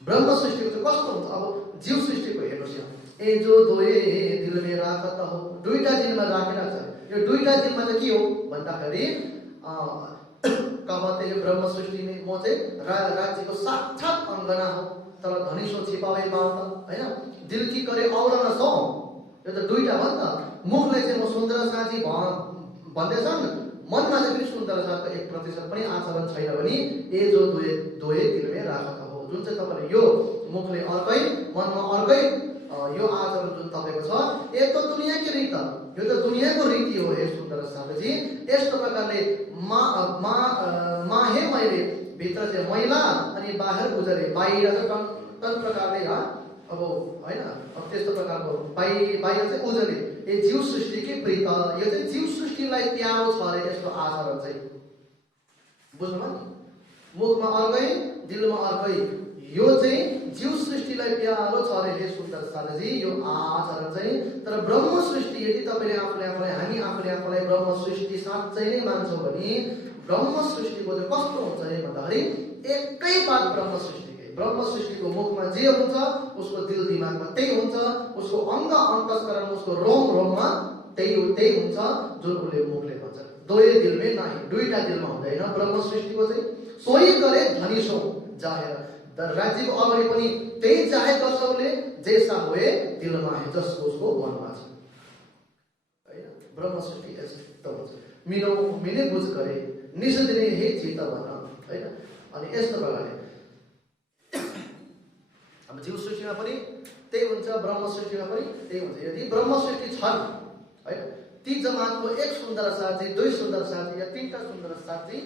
ब्रह्म सृष्टिको चाहिँ कस्तो हुन्छ? अब जीव सृष्टिको हेर्नुहोस् यहाँ, ए जो दोए दिल में राखत हो, दुईटा दिलमा राखिरहेको छ। यो दुईटा दिलमा चाहिँ के हो भन्दाखेरि कहते यो ब्रह्म सृष्टि में म चाहिँ राज्यको साक्षात अंगना हो, तर धनी सो छिपावे बात हैन, दिल की करे और न सो। यो त दुईटा हो नि त। मुखले चाहिँ म सुन्दर साथी भन्दैछन्, मनमा चाहिँ पनि सुन्दर साथको 1% पनि आचरण छैन भने ए जो दोए दिल में राखत हो। जुन चाहिँ तपाईले यो मुखले अर्कै मनमा अर्कै यो आचरण जुन तपाईको छ, एक तो दुनिया की रीत, यो त दुनियाँको रीति हो। हे सुन्दर साथी, यस्तो प्रकारले माहे मैले भित्र चाहिँ मैला अनि बाहिर उजले, बाहिर चाहिँ टन प्रकारले अब हैन, अब त्यस्तो प्रकारको बाहिर चाहिँ उजले ए जीव सृष्टि की प्रीत। यो चाहिँ जीव सृष्टिलाई प्यारो छ अरे यस्तो आचरण चाहिँ। बुझ्नुभयो? मुखमा अर्कै दिलमा अर्कै, यो चाहिँ जीव सृष्टिलाई प्यारो छ अरे। हे सुन्दर साथी, यो आचरण चाहिँ। तर ब्रह्म सृष्टि यदि तपाईले हामी आफूले आफूलाई ब्रह्म सृष्टि साँच्चै नै मान्छौँ भने ब्रह्म सृष्टिको चाहिँ कस्तो हुन्छ भन्दाखेरि एकै बात ब्रह्म सृष्टिकै। ब्रह्म सृष्टिको मुखमा जे हुन्छ उसको दिल दिमागमा त्यही हुन्छ, उसको अंग अंतस्करण, उसको रोममा त्यही हुन्छ जुन उसले मुखले भन्छ। दोए दिल में नाही, दुईटा दिलमा हुँदैन ब्रह्म सृष्टिको चाहिँ। सोही गरे धनी सो जाहेर, राज्यको अगाडि पनि त्यही जाहेर गर्छ उसले, जैसा होए दिलमा है जसको उसको मनमा छ हैन। ब्रह्म सृष्टि यस्तो हुन्छ। मिनो मिले बुझ गरे निस दिने हे चित्त भन हैन। अनि यस्तो प्रकारले अब जीव सृष्टिमा पनि त्यही हुन्छ, ब्रह्म सृष्टिमा पनि त्यही हुन्छ। यदि ब्रह्म सृष्टि छन् हैन, ती जमातको एक सुन्दर साथी, दुई सुन्दर साथी या तीनटा सुन्दर साथी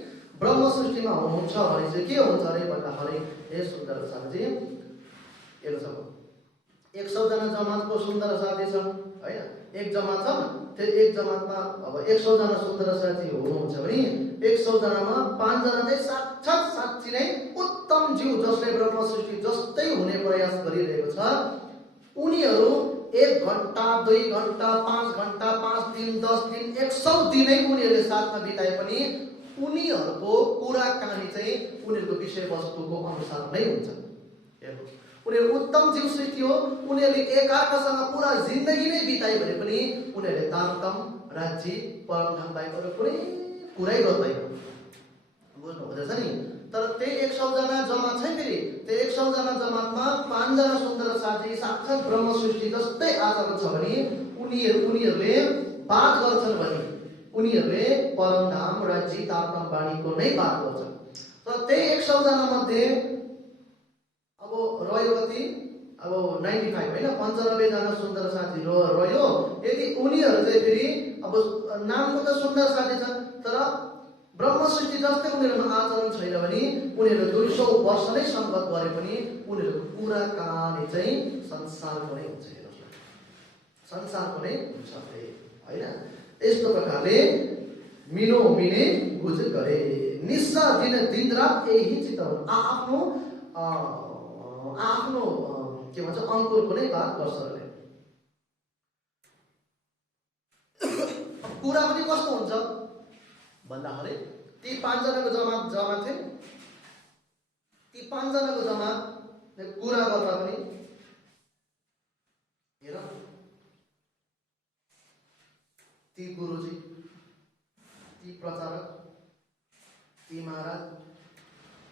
ब्रह्म सृष्टिमा हुनुहुन्छ भने चाहिँ के हुन्छ अरे भन्दाखेरि, हे सुन्दर साथी हेर्नुहोस्, अब 100 जना जमातको सुन्दर साथी छन् हैन, एक जमात छन्, त्यो एक जमातमा अब 100 जना सुन्दर साथी हुनुहुन्छ भने 100 जनामा 5 जना चाहिँ साक्षात साँच्चै नै उत्तम जीव जसले ब्रह्म सृष्टि जस्तै हुने प्रयास गरिरहेको छ। उनीहरू 1 घण्टा 2 घण्टा 5 घण्टा 5 दिन 10 दिन 100 दिनै उनीहरूले साथमा बिताए पनि उनीहरूको कुराकानी चाहिँ उनीहरूको विषयवस्तुको अनुसार नै हुन्छ। हेर्नुहोस्, उनीहरू उत्तम जीव सृष्टि हो, उनीहरूले एकअर्कासँग पुरा जिन्दगी नै बिताए भने पनि उनीहरूले तारतम, राज्य, परमधाम बाहेक अरू कुनै कुरै गर्दैन। बुझ्नु हुँदैछ नि? तर त्यही 100 जना जमात छ फेरि, त्यो 100 जना जमातमा 5 जना सुन्दर साथी साक्षात ब्रह्म सृष्टि जस्तै आचरण छ भने उनीहरूले बात गर्छन् भने उनीहरूले परमधाम, राज्य, तारतम बाणीको नै बात गर्छन्। तर त्यही 100 जना मध्ये अब रह्यो कति, अब 95 हैन, 95 जना सुन्दर साथी रह्यो। यदि उनीहरू चाहिँ फेरि अब नामको त सुन्दर साथी छन् तर ब्रह्म सृष्टि जस्तै उनीहरूमा आचरण छैन भने उनीहरू 200 वर्ष नै संगत गरे पनि उनीहरूको कुराकानी चाहिँ संसारको नै हुन्छ। हेर्नुहोस्, संसारको नै हुन्छ हैन। यस्तो प्रकारले मिनो मिने बुझ गरे, निस्सा दिन रात यही चिताउनु, आफ्नो के भन्छ अंकुरको नै बात गर्छ अरे। कुरा पनि कस्तो हुन्छ भन्दाखेरि ती 5 जनाको जमात थिए, ती 5 जनाको जमातले कुरा गर्दा पनि हेर ती गुरुजी, ती प्रचारक, ती महाराज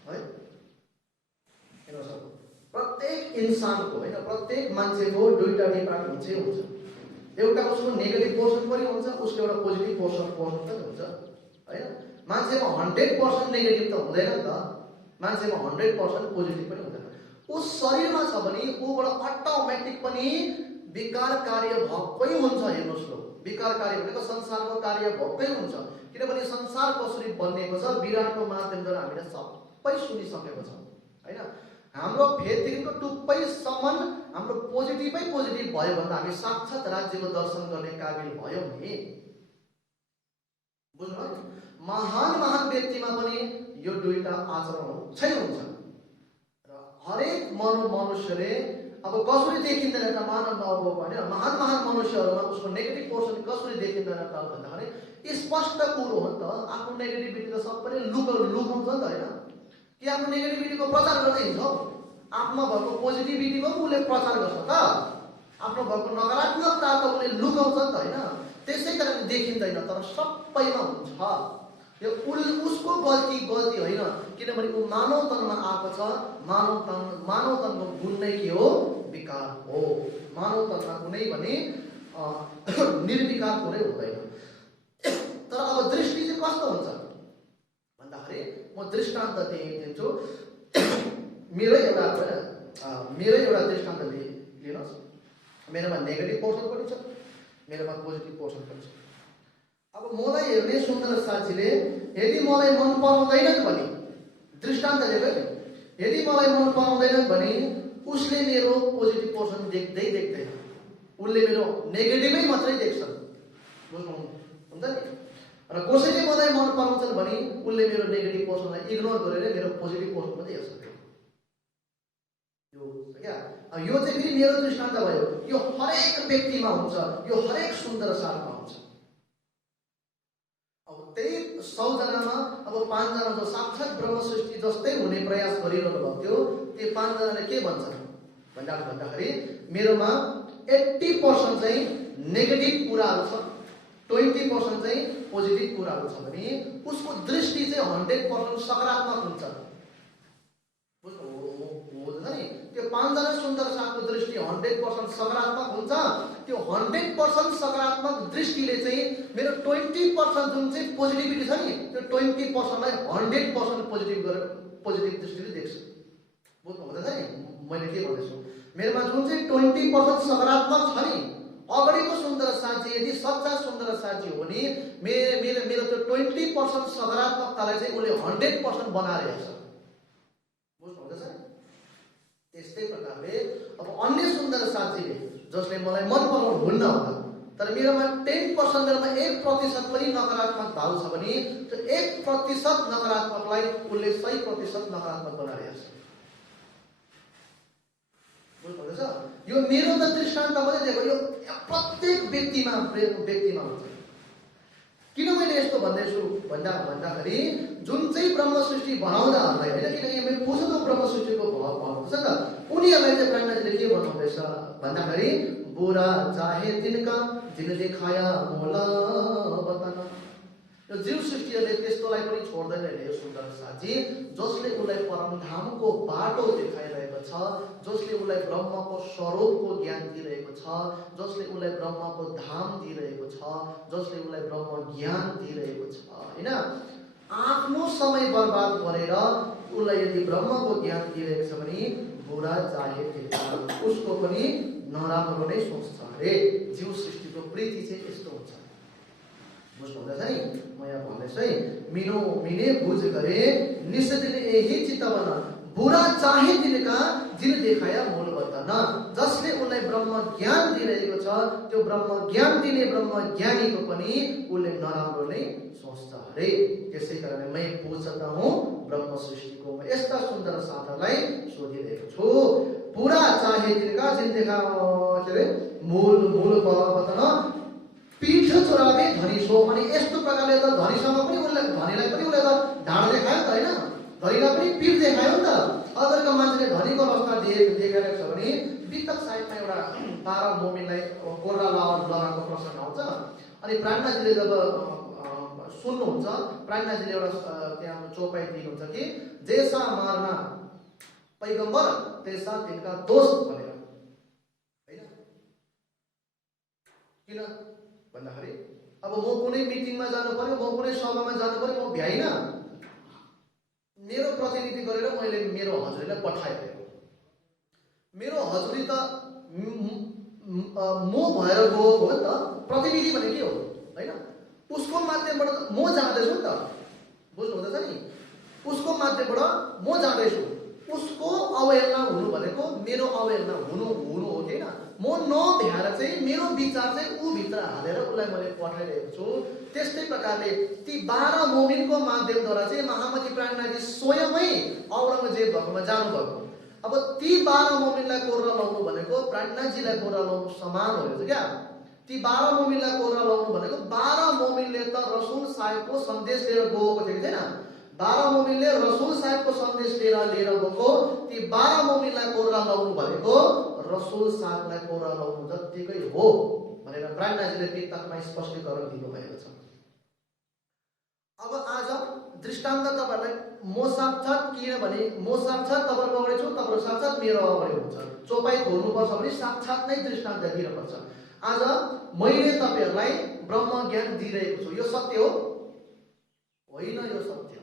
है, हेर्नुहोस् प्रत्येक इन्सानको हैन, प्रत्येक मान्छेको दुईटा डिपार्टमेन्ट चाहिँ हुन्छ। एउटा उसको नेगेटिभ पोर्सन पनि हुन्छ, उसको एउटा पोजिटिभ पोर्सन पनि हुन्छ हैन। मान्छेमा 100% नेगेटिभ त हुँदैन नि त, मान्छेमा 100% पोजिटिभ पनि हुँदैन। उस शरीरमा छ भने ऊबाट अटोमेटिक पनि विकार कार्य भएकै हुन्छ। हेर्नुहोस् न, विकार कार्य भनेको संसारको कार्य भएकै हुन्छ, किनभने संसार कसरी बनिएको छ विराटको माध्यमद्वारा हामीले सबै सुनिसकेको छौँ होइन। हाम्रो फेददेखिको टुप्पैसम्म हाम्रो पोजिटिभ भयो भन्दा हामी साक्षात् राज्यको दर्शन गर्ने काबिल भयौँ नि। बुझ्नुभयो? महान व्यक्तिमा पनि यो दुईटा आचरण हुन्छ र हरेक मनुष्यले अब कसरी देखिँदैन त मानव होइन, महान मनुष्यहरूमा उसको नेगेटिभ पोर्सन कसरी देखिँदैन त भन्दाखेरि स्पष्ट कुरो हो नि त। आफ्नो नेगेटिभिटी त सबैले लुकाउँछ नि त होइन, कि आफ्नो नेगेटिभिटीको प्रचार गर्दै हिँड्छ। आफ्नो भएको पोजिटिभिटीको पनि उसले प्रचार गर्छ त, आफ्नो भएको नकारात्मकता त उसले लुकाउँछ नि त होइन। त्यसै कारण देखिँदैन, तर सबैमा हुन्छ। यो उसको गल्ती होइन, किनभने ऊ मानवतनमा आएको छ। मानवतनको गुण नै के हो? विकार हो। मानवतनमा कुनै पनि निर्विकार कुरै हुँदैन। तर अब दृष्टि चाहिँ कस्तो हुन्छ भन्दाखेरि म दृष्टान्त दिन्छु। मेरै एउटा दृष्टान्त लिनुहोस्। मेरोमा नेगेटिभ पोर्सन पनि छ, मेरोमा पोजिटिभ पोर्सन पनि छ। अब मलाई हेर्ने सुन्दर साथीले यदि मलाई मन पराउँदैनन् भने, दृष्टान्त दिएको नि, यदि मलाई मन पराउँदैनन् भने उसले मेरो पोजिटिभ पोर्सन देख्दैन, उसले मेरो नेगेटिभै मात्रै देख्छ। बुझ्नुहुन्छ नि? र कसैले मलाई मन पराउँछन् भने उसले मेरो नेगेटिभ पोर्सनलाई इग्नोर गरेर मेरो पोजिटिभ पोर्सन मात्रै हेर्छ। यो चाहिँ फेरि मेरो दृष्टान्त भयो। यो हरेक व्यक्तिमा हुन्छ, यो हरेक सुन्दर साथमा हुन्छ। अब त्यही 100 जनामा अब 5 जना जो साक्षात् ब्रह्म सृष्टि जस्तै हुने प्रयास गरिरहनु भएको थियो, त्यो 5 जनाले के भन्छन् भन्दाखेरि मेरोमा 80% चाहिँ नेगेटिभ कुराहरू छ, 20% चाहिँ पोजिटिभ कुराहरू छ भने उसको दृष्टि चाहिँ 100% सकारात्मक हुन्छ। बुझ्नु नि? त्यो 5 जना सुन्दर साथको दृष्टि 100% सकारात्मक हुन्छ। त्यो 100% सकारात्मक दृष्टिले चाहिँ मेरो 20% जुन चाहिँ पोजिटिभिटी छ नि, त्यो 20%लाई 100% पोजिटिभ दृष्टिले देख्छ। बुझ्नु हुँदैछ नि मैले के भन्दैछु? मेरोमा जुन चाहिँ 20% सकारात्मक छ नि, अगाडिको सुन्दर साथी यदि सच्चा सुन्दर साथी हो भने मेरो त्यो 20% सकारात्मकतालाई चाहिँ उसले 100% बनाएर हेर्छ। बुझ्नु हुँदैछ? त्यस्तै प्रकारले अब अन्य सुन्दर साथीले जसले मलाई मन पराउनुहुन्न होला, तर मेरोमा 10% मेरोमा 1% पनि नकारात्मक भाव छ भने त्यो 1% नकारात्मकलाई उसले 100% नकारात्मक बनाएर हेर्छ। बुझ्नुहुँदैछ? यो मेरो त दृष्टान्त मात्रै दिएको, यो प्रत्येक व्यक्तिमा हुन्छ। किन मैले यस्तो भन्दैछु भन्दाखेरि जुन चाहिँ ब्रह्म सृष्टि बनाउँदाहरूलाई होइन, किनकि मैले पुछेको ब्रह्म सृष्टिको भएको छ त, उनीहरूलाई चाहिँ ब्रह्माजीले के भन्नुहुँदैछ भन्दाखेरि बुरा चाहे तिनका जिन देखाया मोला बताना। यो जीव सृष्टिहरूले त्यस्तोलाई पनि छोड्दैन अरे यो सुन्दर साथी, जसले उसलाई परमधामको बाटो देखाइरहेको छ, जसले उसलाई ब्रह्मको स्वरूपको ज्ञान दिइरहेको छ, जसले उसलाई ब्रह्मको धाम दिइरहेको छ, जसले उसलाई ब्रह्म ज्ञान दिइरहेको छ होइन। आफ्नो समय बर्बाद गरेर उसलाई यदि ब्रह्मको ज्ञान दिइरहेको छ भने बुरा चाहे उसको पनि नराम्रो नै सोच्छ अरे। जीव सृष्टिको प्रीति चाहिँ यस्तो हुन्छ। बुझ्नु हुँदैछ नि? म यहाँ भन्दैछु है, मिने बुझ गरे निश्चयले यही चित्त बना बुरा चाहे तिनका जिन देखाया मूल बताना। जसले उसलाई ब्रह्म ज्ञान दिइरहेको छ, त्यो ब्रह्म ज्ञान दिने ब्रह्म ज्ञानीको पनि उसले नराम्रो नै सोच्छ अरे। त्यसै कारण मै पूछता हूँ ब्रह्म सृष्टिको म यस्ता सुन्दर साथलाई सोधिरहेको छु। बुरा चाहे तिनका जिन देखा के अरे मूल बताना पीठ चोरावे धनी सो। अनि यस्तो प्रकारले त धनीसँग पनि धनीलाई पनि उसले त ढाड देखायो त होइन, धनीलाई पनि पीठ देखायो नि त। अदरका मान्छेले धनीको अवस्था देखाएको छ भने वितक साइडमा एउटा तारा मोमिनलाई कोर्रा लगाएको प्रसङ्ग आउँछ। अनि प्राणनाथजीले जब सुन्नुहुन्छ, प्राणनाथजीले एउटा त्यहाँ चौपाई दिनुहुन्छ कि जैसा मार्ना पैगम्बर तैसा तिनका दोष भनेर होइन। किन भन्दाखेरि अब म कुनै मिटिङमा जानु पर्यो, म कुनै सभामा जानु पर्यो, म भ्याइन, मेरो प्रतिनिधि गरेर मैले मेरो हजुरीलाई पठाएको। मेरो हजुरी त म भएर गएको हो नि त, प्रतिनिधि भने के हो हैन? उसको माध्यमबाट म जाँदैछु नि त, बुझ्नु हुँदैछ नि? उसको माध्यमबाट म जाँदैछु, उसको अवहेलना हुनु भनेको मेरो अवहेलना हुनु हो कि हैन? म नभ्याएर चाहिँ मेरो विचार चाहिँ ऊ भित्र हालेर उसलाई मैले पठाइरहेको छु। त्यस्तै प्रकारले ती 12 मोमिनको माध्यमद्वारा चाहिँ महामती प्राणनाथजी स्वयमै औरङ्गजेब भएकोमा जानुभएको। अब ती 12 मोमिनलाई कोर्रा लाउनु भनेको प्राणनाथजीलाई कोर्रा लाउनु समान हो क्या। ती 12 मोमिनलाई कोर्रा लाउनु भनेको 12 मोमिनले त रसुल साहेबको सन्देश लिएर गएको थियो हैन? 12 मोमिनले रसुल साहेबको सन्देश लिएर गएको, ती 12 मोमिनलाई कोर्रा लाउनु भनेको रसुल साहेबलाई कोर्रा लाउनु जत्तिकै हो भनेर प्राणनाथजीले पितकमा स्पष्टीकरण दिनुभएको छ। अब आज दृष्टान्त तपाईहरुलाई म साक्षात किनभने म साक्षात तपाईहरुको अगाडि छु, तपाईहरु साक्षात मेरो अगाडि हुन्छ। चोपाई खोल्नु पर्छ भने साक्षात नै दृष्टान्त दिनुपर्छ। आज मैले तपाईहरुलाई ब्रह्म ज्ञान दिइरहेको छु, यो सत्य हो होइन? यो सत्य।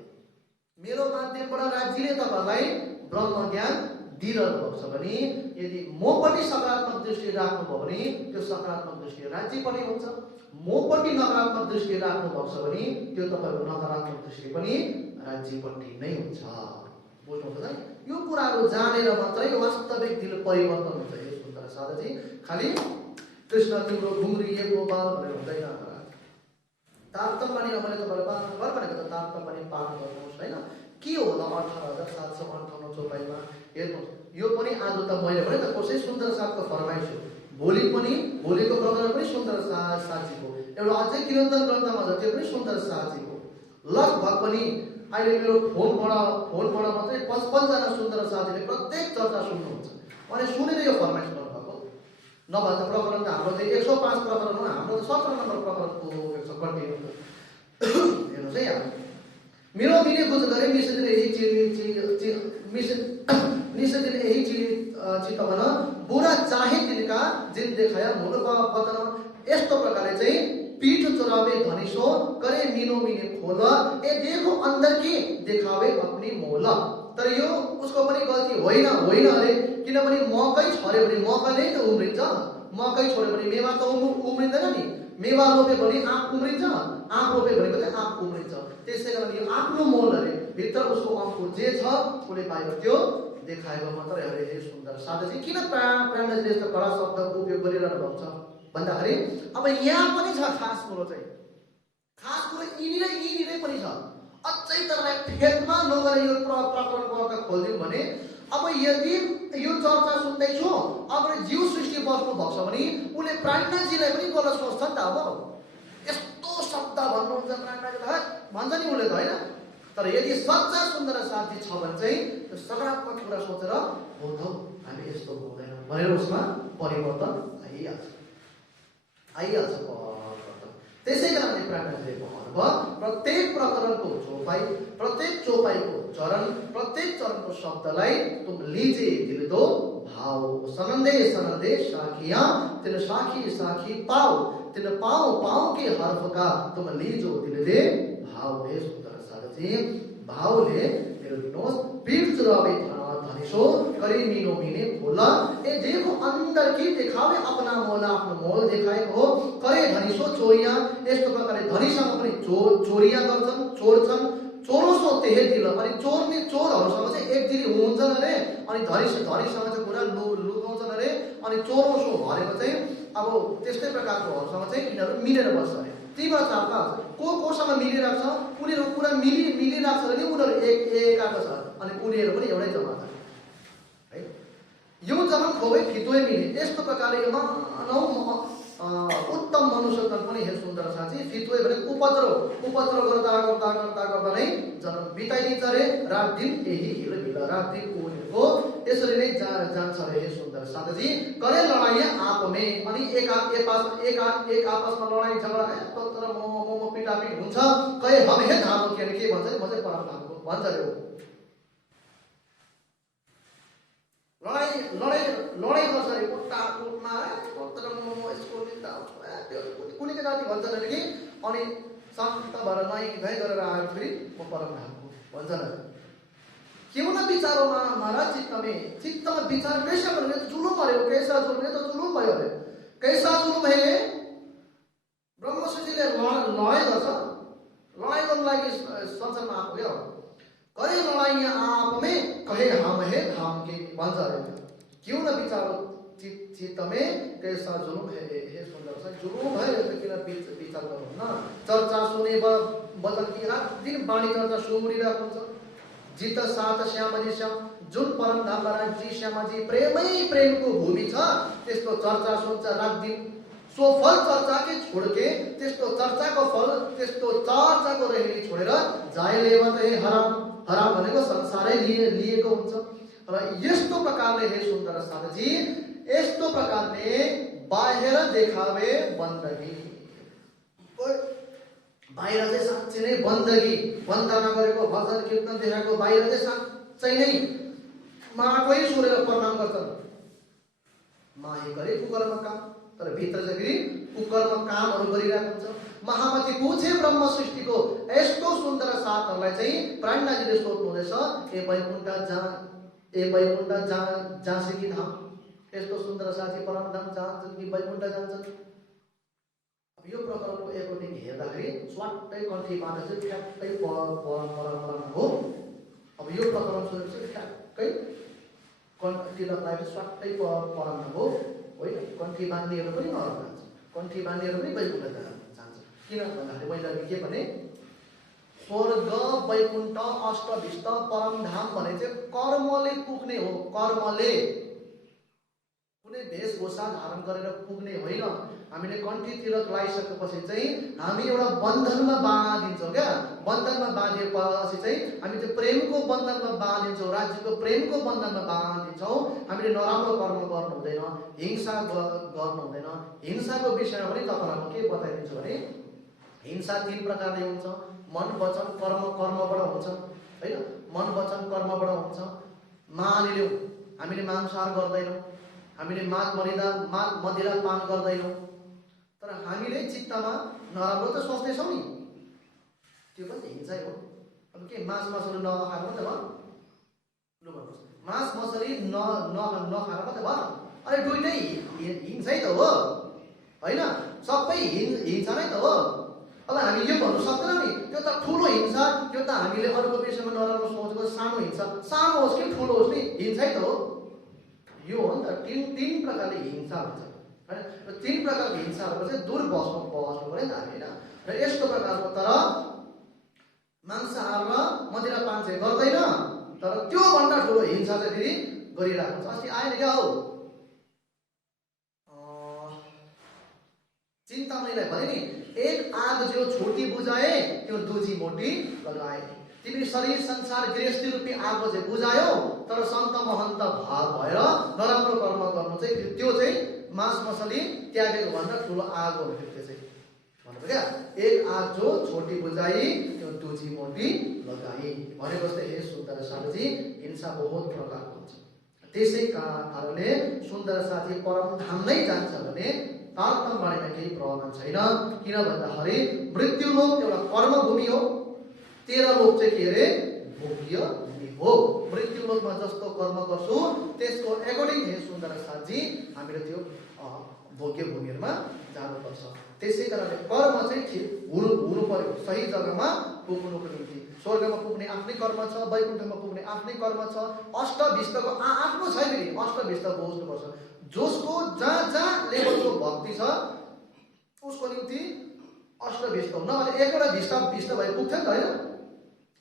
मेरो माध्यमबाट राज्यले तपाईहरुलाई ब्रह्म ज्ञान दिइरहनु भएको छ भने यदि म पनि सकारात्मक दृष्टि राख्नुभयो भने त्यो सकारात्मक दृष्टि राज्यपट्टि हुन्छ। म पनि नकारात्मक दृष्टि राख्नु भएको छ भने त्यो तपाईहरुको नकारात्मक दृष्टि पनि राज्यपट्टि नै हुन्छ। बुझ्नुहुन्छ है? यो कुराहरु जानेर मात्रै वास्तविक दिल परिवर्तन हुन्छ। यो सुन्दर साधजी खाली कृष्ण तिम्रो घुम्रिएको बाल भनेर हुँदैन। तारतम पनि मैले तपाईहरुलाई बारम्बार भनेको त तारतम पनि पाठ गर्नुहोस् हैन? के होला 18,758 चोपाइमा हेर्नु। यो पनि आज त मैले भने त कसै सुन्दर साथको फरमाइस हो। भोलिको प्रकरण पनि सुन्दर साथीको एउटा अझै किरन्तन ग्रन्थमा छ, त्यो पनि सुन्दर साथीको लगभग पनि अहिले मेरो फोनबाट मात्रै 55 जना सुन्दर साथीले प्रत्येक चर्चा सुन्नुहुन्छ। अनि सुनेर यो फरमाइस गर्नुभएको नभए त प्रकरण त हाम्रो चाहिँ 105 प्रकरण हो, हाम्रो त 17 नम्बर प्रकरणको कन्टिन्यू हेर्नुहोस् है। यहाँ मेरो मिले बुझ गरे निषेधन यही चित्त बन बुरा चाहे तिनका जिन देखाया मुलो पतन। यस्तो प्रकारले चाहिँ पीठ चोरावे धनिसो करे मीनो मिने खोल ए देखो अंदर की देखावे अपनी मोल। तर यो उसको पनि गल्ती होइन अरे, किनभने मकै छरे भने मकैले त उम्रिन्छ। मकै छोड्यो भने मेवा त उम्रिँदैन नि। मेवा रोपे भने आँप उम्रिन्छ, आँप रोपे भनेको चाहिँ आँप उम्रिन्छ। त्यसैकारण यो आफ्नो मोल अरे, भित्र उसको अंशको जे छ उसले बाहिर त्यो देखाएको मात्रै अरे। हे सुन्दर साधजी किन प्राणनाथजीले यस्तो कडा शब्दको उपयोग गरिरहनु भएको छ भन्दाखेरि अब यहाँ पनि छ खास कुरो चाहिँ। खास कुरो यिनीरै पनि छ। अझै तपाईलाई फेदमा नगरे यो प्रकरणको अर्थ खोल्दिउँ भने अब यदि यो चर्चा सुन्दैछु अब जीव सृष्टि बस्नु भएको छ भने उले प्राणनाथजीलाई पनि गलत सोच्छ नि त। अब यस्तो शब्द भन्नुहुन्छ प्राणनाथजीले भन्छ नि उले त होइन। तर यदि सच्चा सुन्दर साथी छ भने चाहिँ त्यो सकारात्मक कुरा सोचेर हो त हामी यस्तो हुँदैन भनेर उसमा परिवर्तन आइहाल्छ परिवर्तन। त्यसै कारणले प्राणनाथजीले भन्नुभयो प्रत्येक प्रकरणको चौपाई, प्रत्येक चौपाईको चरण, प्रत्येक चरणको शब्दलाई तुम लीजिए दिल दो भाव। सनंदे साखिया तिन साखी पाओ, तिन पाओ के हर्फ का तुम लीजो दिल दे भाव। हे सुन्दर साधजी भावले मेरो दिनुहोस्। पीठ चुरावे धनिसो करे मीनो मिने खोला ए देखो अंदर की देखावे अपना मोला। आफ्नो मोल देखाएको हो। करे धनिसो चोरिया, यस्तो प्रकारले धनीसँग पनि चोरिया गर्छन्, चोर्छन्। चोरोसो त्यही दिल। अनि चोर्ने चोरहरूसँग चाहिँ एक दिली हुन्छन् अरे, अनि धनीसँग चाहिँ कुरा लुकाउँछन् अरे। अनि चोरोसो भनेको चाहिँ अब त्यस्तै प्रकारकोहरूसँग चाहिँ यिनीहरू मिलेर बस्छ अरे। तीव्र चालका कोसँग मिलिरहेको छ, उनीहरू कुरा मिलिरहेको छ भने उनीहरू एकाको छ। अनि उनीहरू पनि एउटै जमात है। यो जमात खोबै फितोय मिले। यस्तो प्रकारले मानव उत्तम मनुष्यत्व पनि हे सुन्दर साथी फितोय भने उपद्रव गर्दा नै जन्म बिताइदिन्छ रे। रात दिन यही हिल रात दिन उनीहरूको यसरी नै जान्छ रे। हे सुन्दर साथी करे लडाई आप में, अनि एक आपसमा लडाई झगडा तर मोमो पिटापिट हुन्छ। कहे हम हे धामो के भन्छ म चाहिँ परम धामको भन्छ रे। लडाई गर्छ अरे कुट्टाकुटमा तर म यसको निन्दा कुनै जाति भन्छन् अरे कि। अनि शान्त भएर नै गरेर आयो फेरि म परम धामको भन्छन् अरे। क्यों न विचारो महाराज चित्तमा विचार कैसा भन्यो त जुलुम भयो। कैसा जुलुम? यो त जुलुम भयो अरे। कैसा जुलुम है? ब्रह्म सृष्टिले लडाइँ गर्छ, लडाइँ गर्नु लागि संसारमा आएको क्या हो। करे लडाइँ आप में कहे हम है थाम के भन्छ अरे क्यों न विचारो चित्त में कैसा जुलुम है। हे सुन्दर छ, जुलुम है त किन विचार गर्नु न। चर्चा सुने बदल कि रात दिन बाणी चर्चा सुनिरहेको हुन्छ। जित साथ श्यामजी श्याम जुन परम धाम जी श्यामजी प्रेमै प्रेमको भूमि छ, त्यस्तो चर्चा सुन्छ रात दिन। सो फल चर्चा के छोड के, त्यस्तो चर्चाको फल, त्यस्तो चर्चाको रेहनी छोडेर जायले मात्रै हराम। हराम भनेको संसारै लिएको हुन्छ। र यस्तो प्रकारले हे सुन्दर साथजी, यस्तो प्रकारले बाहिर देखावे बन्दगी, बाहिर चाहिँ साँच्चै नै बन्दगी, वन्दना गरेको भजन कीर्तन देखाएको बाहिर चाहिँ साँच्चै नै माकै सोरेर प्रणाम गर्छन्। माहे गरे कुकर्म काम, तर भित्र चाहिँ फेरि कुकर्म कामहरू गरिरहेको हुन्छ। महामती पूछे ब्रह्म सृष्टिको यस्तो सुन्दर साथहरूलाई चाहिँ प्राणनाथजीले सोध्नु हुँदैछ, ए वैकुण्ठ जाँसे कि धाम, यस्तो सुन्दर साथी परम धाम जान्छन् कि वैकुण्ठ जान्छन्। अब यो प्रकारको एकवटिङ हेर्दाखेरि स्वाट्टै कन्ठीबाट चाहिँ ठ्याक्कै परम्परा हो। अब यो प्रकरण सुनेर चाहिँ ठ्याक्कै तिलकलाई स्वाट्टै परम्परा हो होइन। कन्ठी बाँध्नेहरू पनि नरक जान्छ, कन्ठी बाँध्नेहरू पनि वैकुण्ठ जान्छ। किन भन्दाखेरि मैले अघि के भने, स्वर्ग वैकुण्ठ अष्टभिष्ट परमधाम भने चाहिँ कर्मले पुग्ने हो। कर्मले, कुनै वेशभूषा धारण गरेर पुग्ने होइन। हामीले कन्ठी तिलक लगाइसकेपछि चाहिँ हामी एउटा बन्धनमा बाँधिन्छौँ क्या। बन्धनमा बाँधिएपछि चाहिँ हामी त्यो प्रेमको बन्धनमा बाँधिन्छौँ, राज्यको प्रेमको बन्धनमा बाँधिन्छौँ। हामीले नराम्रो कर्म गर्नु हुँदैन, हिंसा गर्नु हुँदैन। हिंसाको विषयमा पनि तपाईँलाई म के बताइदिन्छु भने, हिंसा 3 प्रकारले हुन्छ। मन वचन कर्म, कर्मबाट हुन्छ होइन। मन वचन कर्मबाट हुन्छ। मानिलिउँ हामीले मांसाहार गर्दैनौँ, हामीले मदिरा पान गर्दैनौँ, तर हामीले चित्तमा नराम्रो त सोच्दैछौँ नि, त्यो पनि हिंसै हो। अब के मास मछली नखाएर मात्रै भयो? लु भन्नुहोस्, मास मछली नखाएर मात्रै भयो? अरे दुइटै हिंसै त हो होइन, सबै हिंसा नै त हो। अब हामी यो भन्नु सक्दैनौँ नि त्यो त ठुलो हिंसा, त्यो त हामीले अरूको विषयमा नराम्रो सोचेको सानो हिंसा, सानो होस् कि ठुलो होस् नि हिंसै त हो। यो हो नि त 3 प्रकारले हिंसा हुन्छ हैन। र 3 प्रकारको हिंसाहरू चाहिँ दूर बस्नु पर्यो नि त हामी हैन। र यस्तो प्रकारको तर मांसाहार र मदिरा पान चाहिँ गर्दैन, तर त्यो भन्दा ठुलो हिंसा चाहिँ फेरि गरिरहेको हुन्छ। अस्ति आएन क्या हौ, चिन्तामणिलाई भने नि, एक आग जो छोटी बुझाए त्यो दूजी मोटी लगाए। तिमीले शरीर संसार गृहस्थी रूपी आगो चाहिँ बुझायो, तर सन्त महन्त भाव भएर नराम्रो कर्म गर्नु चाहिँ त्यो चाहिँ मांस मछली त्यागेको भन्दा ठुलो आग हो। त्यो चाहिँ भन्नु क्या, एक आग जो छोटी बुझाई त्यो दूजी मोटी लगाई भनेको जस्तै हे सुन्दर साथी, हिंसा बहुत प्रकारको हुन्छ। त्यसै कारणले सुन्दर साथी परम धाम नै जान्छ भने तारतम बारेमा केही प्रभाव छैन। किन भन्दाखेरि मृत्युलोक एउटा कर्मभूमि हो, 13 लोक चाहिँ के अरे भोग्य भूमि हो। मृत्युलोकमा जस्तो कर्म गर्छु त्यसको एकोर्डिङ हे सुन्दर साथी हामीले त्यो भोग्य भूमिहरुमा जानुपर्छ। त्यसै कारणले कर्म चाहिँ हुनु पर्यो सही जग्गामा पुग्नुको निम्ति। स्वर्गमा पुग्ने आफ्नै कर्म छ, वैकुण्ठमा पुग्ने आफ्नै कर्म छ, अष्टभिष्टको आफ्नो छैन नि, अष्टभिष्ट बुझ्नुपर्छ। जसको जहाँ लेभलको भक्ति छ उसको निम्ति अष्टभिष्ट हुन भने एकवटा भिष्ट भए पुग्छ नि त हैन।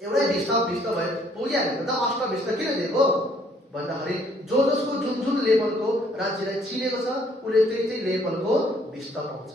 एउटै भिष्ट भए पुगिहाल्यो त अष्टभिष्ट किन दिएको भन्दाखेरि जसको जुन लेभलको राज्यलाई चिनेको छ उसले त्यही लेभलको भिष्ट पाउँछ।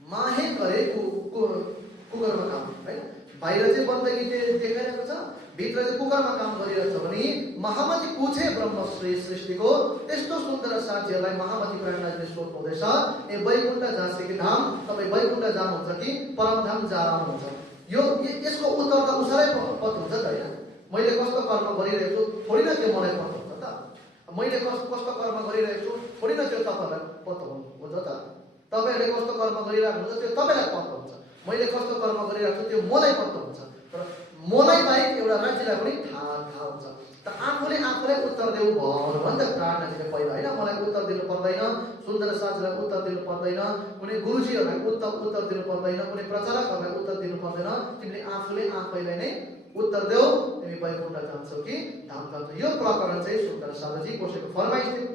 माहे गरे कुकर्म काम हैन, बाहिर चाहिँ बन्दगी देखाइरहेको छ, भित्र चाहिँ कुकर्म काम गरिरहेको छ भने महामती पूछे ब्रह्म सृष्टिको यस्तो सुन्दर साथीहरूलाई महामती प्राणनाथले सोध्नु हुँदैछ, ए वैकुण्ठ जाँसे कि धाम, तपाईँ वैकुण्ठ जानुहुन्छ कि परमधाम जानुहुन्छ? यो यसको उत्तर त उसलाई पत्ता हुन्छ त हैन। मैले कस्तो कर्म गरिरहेको छु थोरै न त्यो मलाई पत्ता हुन्छ त, मैले कस्तो कर्म गरिरहेको छु थोरै न त्यो तपाईलाई पत्ता हुन्छ त। तपाईहरुले कस्तो कर्म गरिरहेको हुन्छ त्यो तपाईलाई पत्ता हुन्छ, मैले कस्तो कर्म गरिरहेको छु त्यो मलाई पत्ता हुन्छ, तर मलाई बाहेक एउटा राज्यलाई पनि थाहा हुन्छ। त आफूले उत्तर देऊ भन्नु भने त प्राणनाथले पहिला हैन मलाई उत्तर दिनु पर्छ पर्दैन, सुन्दर साथीलाई उत्तर दिनु पर्दैन, कुनै गुरुजीहरूलाई उत्तर दिनु पर्दैन, कुनै प्रचारकहरूलाई उत्तर दिनु पर्दैन। तिमीले आफैलाई नै उत्तर देऊ, तिमी वैकुण्ठ जान्छौ कि धाम जान्छौ। यो प्रकरण चाहिँ सुन्दर साधुजी कसैको फरमाइस थियो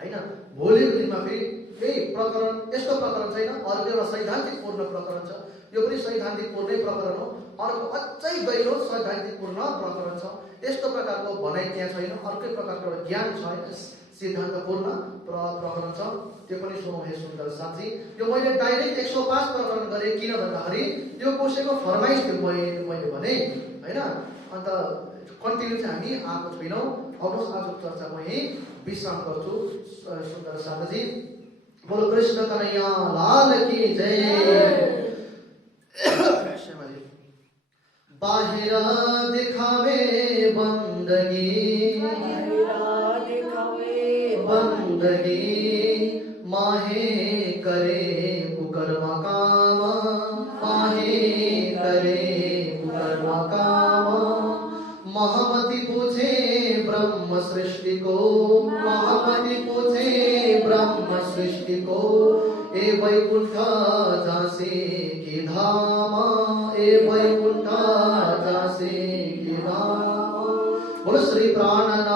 होइन। भोलिको दिनमा फेरि यही प्रकरण, यस्तो प्रकरण छैन, अर्को एउटा सैद्धान्तिकपूर्ण प्रकरण छ। यो पनि सैद्धान्तिकपूर्णै प्रकरण हो। अर्को अझै गहिरो सैद्धान्तिकपूर्ण प्रकरण छ। यस्तो प्रकारको भनाइ त्यहाँ छैन, अर्कै प्रकारको एउटा ज्ञान छ, सिद्धान्तपूर्ण प्रकरण छ। त्यो पनि सुनौँ हे सुन्दर साथी। यो मैले डाइरेक्ट 105 प्रकरण गरेँ किन भन्दाखेरि त्यो कसैको फरमाइस थियो मैले भने होइन। अन्त कन्टिन्यू चाहिँ हामी आएको छैनौँ। आउनुहोस् आजको चर्चा म यही विश्राम गर्छु। सुन्दर साथी, बोलो कृष्ण कन्हैया लाल की जय। बाहिर दिखावे बंदगी, माहे करे कुकर्म काम, माहे करे कुकर्म काम। महामति पूछे ब्रह्म सृष्टि को, महामति पूछे ब्रह्म सृष्टि को, ए वैकुंठ जासे की धाम, ए वैकुंठ जासे की धाम। बोलो श्री प्राणनाथ